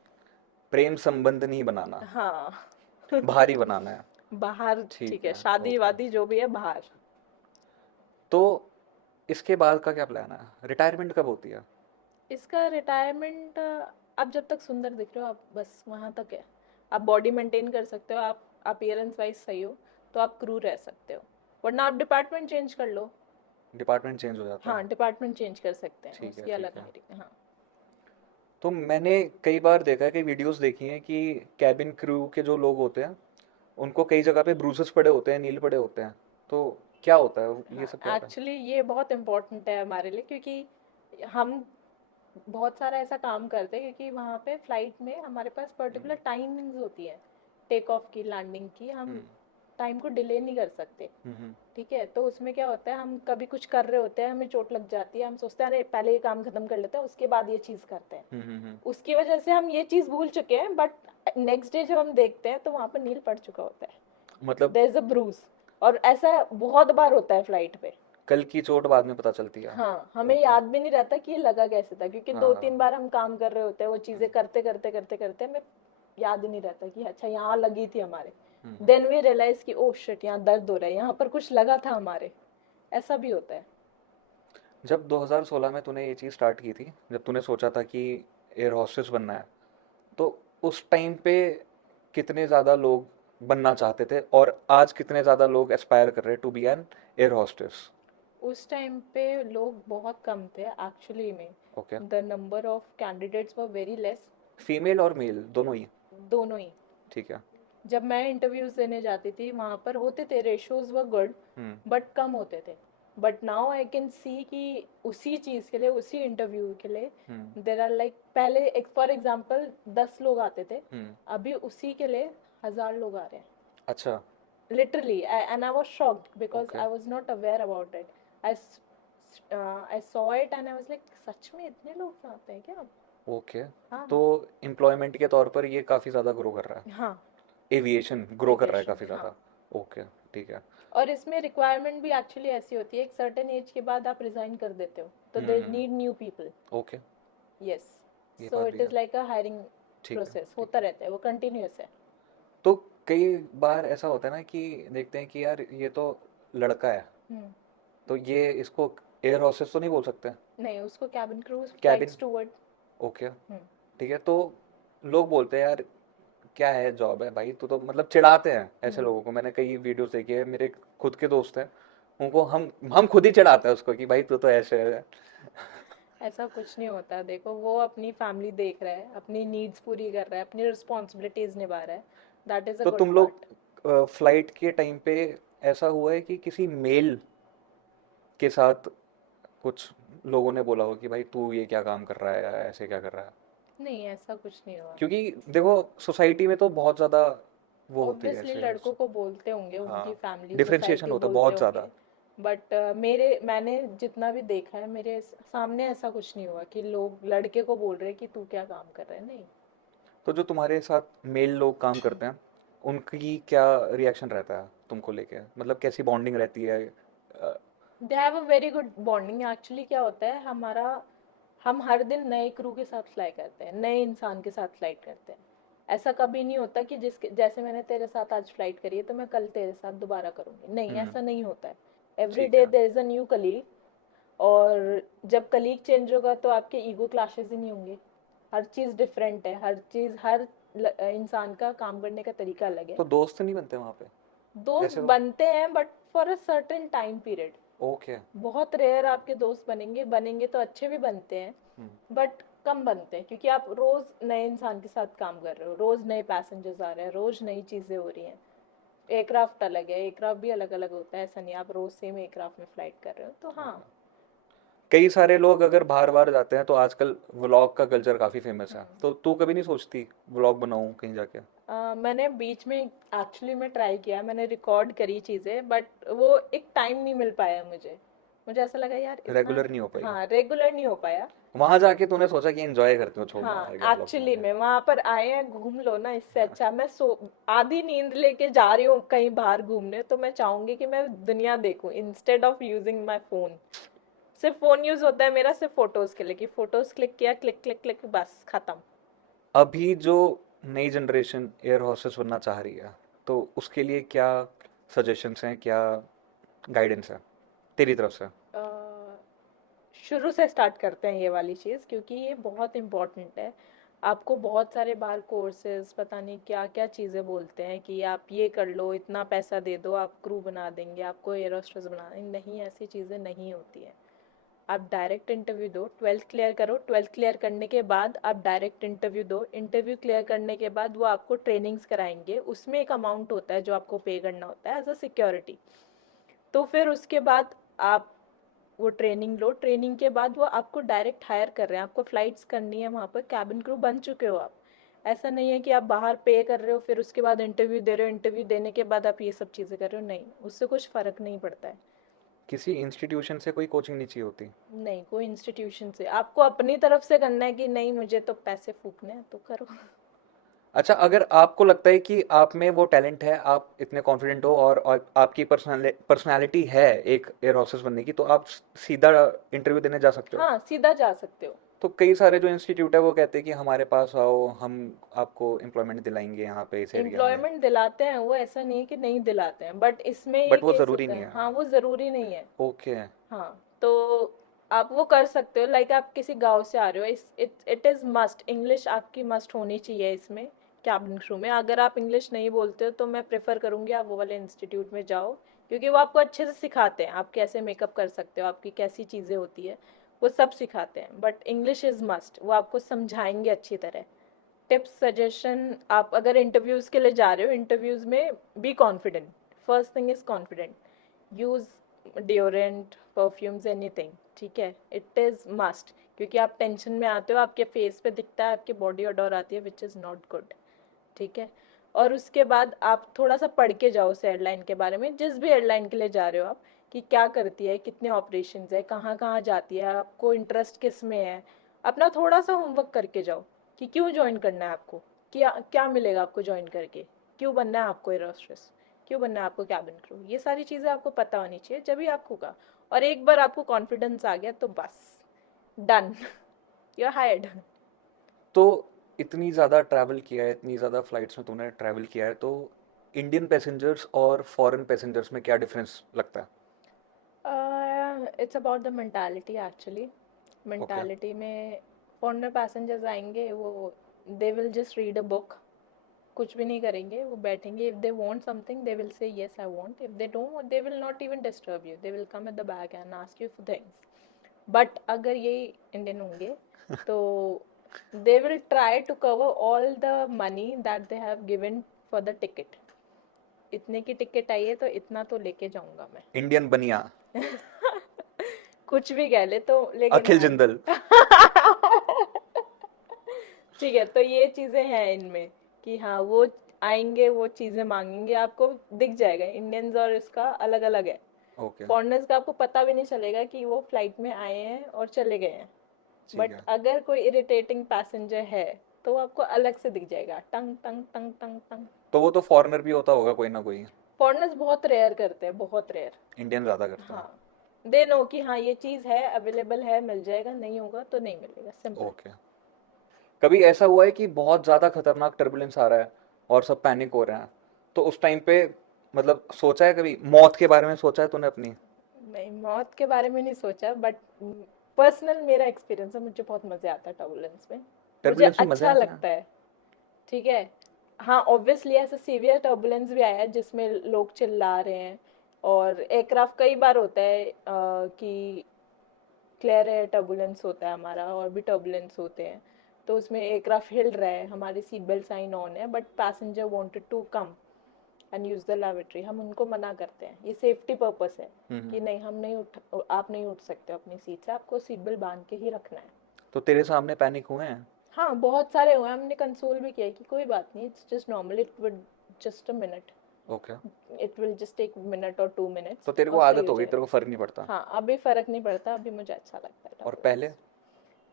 प्रेम संबंध नहीं बनाना, हाँ। बाहर ही बनाना है। बाहर ठीक ठीक है, है। शादी ओके। वादी जो भी है बाहर। तो इसके बाद का क्या प्लान है? रिटायरमेंट कब होती है? इसका रिटायरमेंट, आप जब तक सुंदर दिख रहे हो, आप बस वहाँ तक है। आप बॉडी मेंटेन कर सकते हो, आप अपीयरेंस वाइज सही हो, तो आप क्रू रह सकते हो, वरना आप डिपार्टमेंट चेंज कर लो। डिपार्टमेंट चेंज हो जाता हाँ, है? डिपार्टमेंट चेंज कर सकते हैं, ठीक है, उसकी ठीक अलग है। मेरी। हाँ। तो मैंने कई बार देखा है, कई वीडियोस देखी हैं कि कैबिन क्रू के जो लोग होते हैं उनको कई जगह पे ब्रूसेस पड़े होते हैं, नील पड़े होते हैं। तो क्या होता है ये हाँ, सब क्या होता है? एक्चुअली ये बहुत इम्पोर्टेंट है हमारे लिए, क्योंकि हम बहुत सारा ऐसा काम करते हैं, क्योंकि वहाँ पे फ्लाइट में हमारे पास पर्टिकुलर टाइमिंग्स होती है, टेक ऑफ की, लैंडिंग की, हम हम्म। टाइम को डिले नहीं कर सकते। हम्म। ठीक है, तो उसमें क्या होता है, हम कभी कुछ कर रहे होते हैं, हमें चोट लग जाती है, हम सोचते हैं अरे पहले ये काम खत्म कर लेते हैं उसके बाद ये चीज़ करते हैं। हम्म। उसकी वजह से हम ये चीज़ भूल चुके हैं, बट नेक्स्ट डे जब हम देखते हैं तो वहाँ पर नील पड़ चुका होता है, मतलब देयर इज अ ब्रूज। और ऐसा बहुत बार होता है फ्लाइट पे। कल की चोट बाद में पता चलती है? हाँ, हमें ओके। याद भी नहीं रहता कि ये लगा कैसे था, क्योंकि दो हाँ। तीन बार हम काम कर रहे होते हैं, वो चीज़ें करते करते करते करते हमें याद ही नहीं रहता कि अच्छा यहाँ लगी थी हमारे। हम्म। देन वी रियलाइज कि ओह शिट, यहाँ दर्द हो रहा है, यहाँ पर कुछ लगा था हमारे। ऐसा भी होता है। जब 2016 में तूने ये चीज़ स्टार्ट की थी, जब तूने सोचा था कि एयर हॉस्टेस बनना है, तो उस टाइम पे कितने ज़्यादा लोग बनना चाहते थे और आज कितने ज़्यादा लोग एस्पायर कर रहे हैं to be an air hostess? उस टाइम पे लोग बहुत कम थे एक्चुअली में, okay. The number of candidates were very less. Female और मेल दोनों ही? दोनों ही। ठीक है। जब मैं इंटरव्यूज देने जाती थी वहाँ पर होते थे, ratios were good, hmm. But कम होते थे। But now I can see कि उसी चीज़ के लिए, उसी इंटरव्यू के लिए हम्म। देर आर लाइक, पहले एक फॉर एग्जांपल 10 लोग आते थे, हम्म। अभी उसी के लिए 1,000 लोग आ रहे हैं, अच्छा। literally. And I was shocked because okay. I was not aware about it. I saw it and I was like, सच में इतने लोग आते हैं क्या? ओके। हाँ। तो एम्प्लॉयमेंट के तौर पर ये काफ़ी ज़्यादा ग्रो कर रहा है? हाँ। एविएशन ग्रो कर रहा है एविएशन, काफ़ी हाँ। ज़्यादा? ओके। ठीक है। और इसमें रिक्वायरमेंट भी एक्चुअली ऐसी होती है, एक सर्टेन एज के बाद आप रिजाइन कर देते हो, तो they need new people. Okay. Yes. ये सो बात इट भी है। इज लाइक अ हायरिंग ठीक है, प्रोसेस, ठीक होता है। रहता है, वो कंटिन्यूअस है। तो कई बार ऐसा होता है ना कि देखते हैं कि यार ये तो लड़का है, हम्म। तो ये इसको एयर हॉस्टेस तो नहीं बोल सकते? नहीं, उसको cabin crew, flight cabin. Steward. Okay. Hmm. ठीक है। तो लोग बोलते हैं यार क्या है, जॉब है भाई, तू तो मतलब चिढ़ाते हैं ऐसे हम्म। लोगों को। मैंने कई वीडियोस देखी है, मेरे खुद के दोस्त हैं, उनको हम खुद ही चिढ़ाते हैं उसको कि भाई तू तो ऐसे है। ऐसा कुछ नहीं होता, देखो वो अपनी फैमिली देख रहा है, अपनी नीड्स पूरी कर रहा है, अपनी रिस्पॉन्सिबिलिटीज निभा रहा है, दैट इज अ तो गुड तुम पार्ट। लोग फ्लाइट के टाइम पे ऐसा हुआ है कि किसी मेल के साथ कुछ लोगों ने बोला हो कि भाई तू ये क्या काम कर रहा है या ऐसे क्या कर रहा है? नहीं, ऐसा कुछ नहीं हुआ। क्योंकि देखो सोसाइटी में तो बहुत ज़्यादा वो होती है ऑब्वियसली ऐसे। लड़कों को बोलते होंगे, हाँ। उनकी फैमिली डिफरेंशिएशन सोसाइटी होता है बोलते बहुत होंगे। ज़्यादा। बट मैंने जितना भी देखा है, मेरे सामने ऐसा कुछ नहीं हुआ कि लोग लड़के को बोल रहे हैं कि तू क्या काम कर रहा है, नहीं। तो जो तुम्हारे साथ मेल लोग काम करते हैं उनकी क्या रिएक्शन रहता है तुमको लेके, मतलब कैसी बॉन्डिंग रहती है? They have a very good bonding. Actually क्या होता है हमारा, हम हर दिन नए क्रू के साथ फ्लाई करते हैं, नए इंसान के साथ फ्लाइट करते हैं। ऐसा कभी नहीं होता कि जिसके जैसे मैंने तेरे साथ आज फ्लाइट करी है तो मैं कल तेरे साथ दोबारा करूंगी, नहीं हम्म। ऐसा नहीं होता है। एवरी ठीक डे है। There is a new colleague. और जब कलीग चेंज होगा तो आपके ईगो क्लैशेस ही नहीं होंगे। हर चीज़ डिफरेंट है, हर चीज़, हर इंसान का काम करने का तरीका अलग है। तो दोस्त नहीं बनते वहाँ पे दोस्त जैसे वो? बनते हैं but for a certain time period. Okay. बहुत रेयर आपके दोस्त बनेंगे, बनेंगे तो अच्छे भी बनते हैं हम्म। बट कम बनते हैं, क्योंकि आप रोज नए इंसान के साथ काम कर रहे हो, रोज नए पैसेंजर्स आ रहे हैं, रोज नई चीजें हो रही हैं। एयरक्राफ्ट अलग है, एयरक्राफ्ट भी अलग अलग होता है, ऐसा नहीं आप रोज सेम एयरक्राफ्ट में फ्लाइट कर रहे हो, तो हाँ। ओके। कई सारे लोग अगर बाहर बाहर जाते हैं तो आजकल व्लॉग का कल्चर काफ़ी फेमस है, तो तू कभी नहीं सोचती व्लॉग बनाऊँ कहीं जाके? मैंने बीच में एक्चुअली में ट्राई किया, मैंने रिकॉर्ड करी चीज़ें बट वो एक टाइम नहीं मिल पाया मुझे। मुझे ऐसा लगा यार इतना, रेगुलर नहीं हो पाई? हाँ रेगुलर नहीं हो पाया। वहां जाके तूने सोचा कि एंजॉय करते हो, छोड़ ना हाँ यार क्या व्लॉग एक्चुअली बनाने। में वहां पर आए हैं, घूम लो ना, इससे अच्छा मैं सो आधी नींद लेके जा रही हूँ कहीं बाहर घूमने, तो मैं चाहूंगी कि मैं दुनिया देखूं instead of using my phone. सिर्फ फोन यूज होता है मेरा सिर्फ फोटोज के लिए, कि फोटोज क्लिक किया, क्लिक क्लिक क्लिक, बस खत्म। अभी जो नई जनरेशन एयर होस्टेस बनना चाह रही है, तो उसके लिए क्या सजेशंस हैं, क्या गाइडेंस है तेरी तरफ से? अ, शुरू से स्टार्ट करते हैं ये वाली चीज़, क्योंकि ये बहुत इम्पोर्टेंट है। आपको बहुत सारे बाहर कोर्सेज, पता नहीं क्या क्या चीज़ें बोलते हैं कि आप ये कर लो, इतना पैसा दे दो, आप क्रू बना देंगे, आपको एयर होस्टेस बना देंगे। नहीं, ऐसी चीज़ें नहीं होती हैं। आप डायरेक्ट इंटरव्यू दो, 12th क्लियर करो, 12th क्लियर करने के बाद आप डायरेक्ट इंटरव्यू दो, इंटरव्यू क्लियर करने के बाद वो आपको ट्रेनिंग्स कराएंगे, उसमें एक अमाउंट होता है जो आपको पे करना होता है एज अ सिक्योरिटी। तो फिर उसके बाद आप वो ट्रेनिंग लो, ट्रेनिंग के बाद वो आपको डायरेक्ट हायर कर रहे हैं, आपको फ्लाइट्स करनी है, वहाँ पर कैबिन क्रू बन चुके हो आप। ऐसा नहीं है कि आप बाहर पे कर रहे हो फिर उसके बाद इंटरव्यू दे रहे हो, इंटरव्यू देने के बाद आप ये सब चीज़ें कर रहे हो, नहीं, उससे कुछ फ़र्क नहीं पड़ता है। किसी इंस्टीट्यूशन से कोई कोचिंग नहीं चाहिए होती? नहीं, कोई इंस्टीट्यूशन से, आपको अपनी तरफ से करना है कि नहीं मुझे तो पैसे फूकने हैं तो करो। अच्छा, अगर आपको लगता है कि आप में वो टैलेंट है, आप इतने कॉन्फिडेंट हो और आपकी पर्सनालिटी है एक एयर होस्टेस बनने की, तो आप सीधा इंटरव्यू देने जा सकते हो? हाँ, सीधा जा सकते हो। तो कई सारे जो इंस्टीट्यूट है वो कहते हैं कि हमारे पास आओ, हम आपको एम्प्लॉयमेंट दिलाएंगे यहाँ पे इस एरिया में। एम्प्लॉयमेंट दिलाते हैं वो, ऐसा नहीं है कि नहीं दिलाते हैं, बट इसमें ये बट वो केस ज़रूरी होता नहीं है, है। हाँ वो ज़रूरी नहीं है। ओके। हाँ, तो आप वो कर सकते हो, लाइक आप किसी गांव से आ रहे हो, इट इज़ मस्ट, इंग्लिश आपकी मस्ट होनी चाहिए इसमें। कैबिन क्रू में अगर आप इंग्लिश नहीं बोलते हो तो मैं प्रेफर करूँगी आप वो वाले इंस्टीट्यूट में जाओ, क्योंकि वो आपको अच्छे से सिखाते हैं, आप कैसे मेकअप कर सकते हो, आपकी कैसी चीज़ें होती है, वो सब सिखाते हैं, बट इंग्लिश इज़ मस्ट, वो आपको समझाएंगे अच्छी तरह। टिप्स सजेशन, आप अगर इंटरव्यूज़ के लिए जा रहे हो, इंटरव्यूज़ में be confident. First thing is confident. Use deodorant, perfumes, anything, ठीक है, इट इज़ मस्ट, क्योंकि आप टेंशन में आते हो, आपके फेस पे दिखता है, आपकी बॉडी ऑडर आती है विच इज़ नॉट गुड, ठीक है। और उसके बाद आप थोड़ा सा पढ़ के जाओ उस एयरलाइन के बारे में, जिस भी एयरलाइन के लिए जा रहे हो आप, कि क्या करती है, कितने ऑपरेशंस है, कहाँ कहाँ जाती है, आपको इंटरेस्ट किस में है। अपना थोड़ा सा होमवर्क करके जाओ कि क्यों ज्वाइन करना है आपको, क्या क्या मिलेगा आपको ज्वाइन करके, क्यों बनना है आपको एयर होस्टेस, क्यों बनना है आपको कैबिन क्रू, ये सारी चीज़ें आपको पता होनी चाहिए, जब भी आप होगा। और एक बार आपको कॉन्फिडेंस आ गया तो बस डन, यू आर हायर्ड। तो इतनी ज़्यादा ट्रैवल किया है, इतनी ज़्यादा फ्लाइट्स में तूने ट्रैवल किया है, तो इंडियन पैसेंजर्स और फॉरेन पैसेंजर्स में क्या डिफरेंस लगता है? It's about the mentality actually. Okay. Mentality में फॉरेनर पैसेंजर्स आएंगे, वो they will just read a book, कुछ भी नहीं करेंगे, वो बैठेंगे, if they want something they will say yes I want, if they don't they will not even disturb you, they will come at the back end ask you for things. But अगर ये Indian होंगे तो they will try to cover all the money that they have given for the ticket. इतने की ticket I है तो इतना तो लेके जाऊंगा मैं। इंडियन बनिया। कुछ भी कह ले तो, लेकिन अखिल हाँ। जिंदल। ठीक है, तो ये चीजें हैं इनमें कि हाँ वो आएंगे, वो चीजें मांगेंगे, आपको दिख जाएगा इंडियंस और इसका अलग अलग है। ओके। फॉरेनर्स का आपको पता भी नहीं चलेगा कि वो फ्लाइट में आए हैं और चले गए हैं। ठीक बट है। अगर कोई इरिटेटिंग पैसेंजर है तो आपको अलग से दिख जाएगा, टंग टंग टंग टंग टंग। तो वो तो फॉरेनर भी होता होगा कोई ना कोई, फॉरेनर्स बहुत रेयर करते हैं, बहुत रेयर। इंडियन ज़्यादा करते हैं। हाँ, दे नो कि हाँ ये चीज़ है, अवेलेबल है, मिल जाएगा, नहीं होगा तो नहीं मिलेगा, सिंपल। ओके। कभी ऐसा हुआ है कि बहुत ज़्यादा खतरनाक टर्बुलेंस आ रहा है और सब पैनिक हो रहे हैं, तो उस टाइम पे मतलब सोचा है कभी, मौत के बारे में सोचा है तूने अपनी? नहीं, मौत के बारे में नहीं सोचा, बट पर्सनल मेरा एक्सपीरियंस है, मुझे बहुत मज़े आता है टर्बुलेंस में, मुझे टर्बुलेंस में मज़े अच्छा आते हैं? लगता है। ठीक है, हाँ ऑब्वियसली ऐसा सीवियर टर्बुलेंस भी आया है जिसमें लोग चिल्ला रहे हैं, और एयरक्राफ्ट कई बार होता है कि क्लियर एयर टर्बुलेंस होता है हमारा, और भी टर्बुलेंस होते हैं, तो उसमें एयरक्राफ्ट हिल रहा है, हमारी सीट बेल्ट साइन ऑन है, but passenger wanted to come and use the laboratory, हम उनको मना करते हैं, ये सेफ्टी पर्पस है कि नहीं, हम नहीं आप नहीं उठ सकते अपनी सीट से, आपको सीट बेल्ट बांध के ही रखना है। तो तेरे सामने पैनिक हुए हैं? हाँ बहुत सारे हुए हैं, हमने कंसोल भी किया है कि कोई बात नहीं, it's just normal, it would just a minute, okay. It will just take minute और 2 मिनट्स तो तेरे को और सही आदत हो हो गई, जाएगा। तेरे को फर्क नहीं पड़ता? हाँ अभी फर्क नहीं पड़ता, अभी मुझे अच्छा लगता है और turbulence। पहले?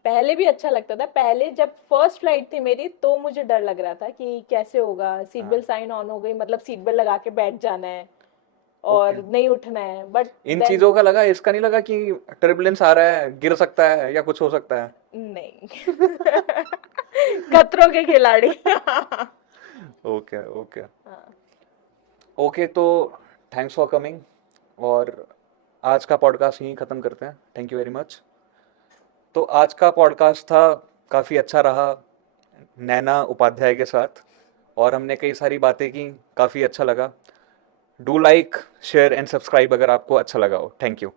पहले भी अच्छा लगता था, पहले जब फर्स्ट फ्लाइट थी मेरी तो मुझे डर लग रहा था कि कैसे होगा, सीट बेल्ट साइन ऑन हो गई, मतलब सीट बेल्ट लगा के बैठ जाना है और ओके। नहीं उठना है, बट इन चीजों का लगा, इसका नहीं लगा कि टर्बुलेंस आ रहा है, गिर सकता है या कुछ हो सकता है? नहीं खतरों के खिलाड़ी ओके ओके हाँ, ओके। तो थैंक्स फॉर कमिंग, और आज का पॉडकास्ट यहीं ख़त्म करते हैं। Thank you very much. तो आज का पॉडकास्ट था, काफ़ी अच्छा रहा नैना उपाध्याय के साथ, और हमने कई सारी बातें की, काफ़ी अच्छा लगा। Do like, share and subscribe अगर आपको अच्छा लगा हो। Thank you.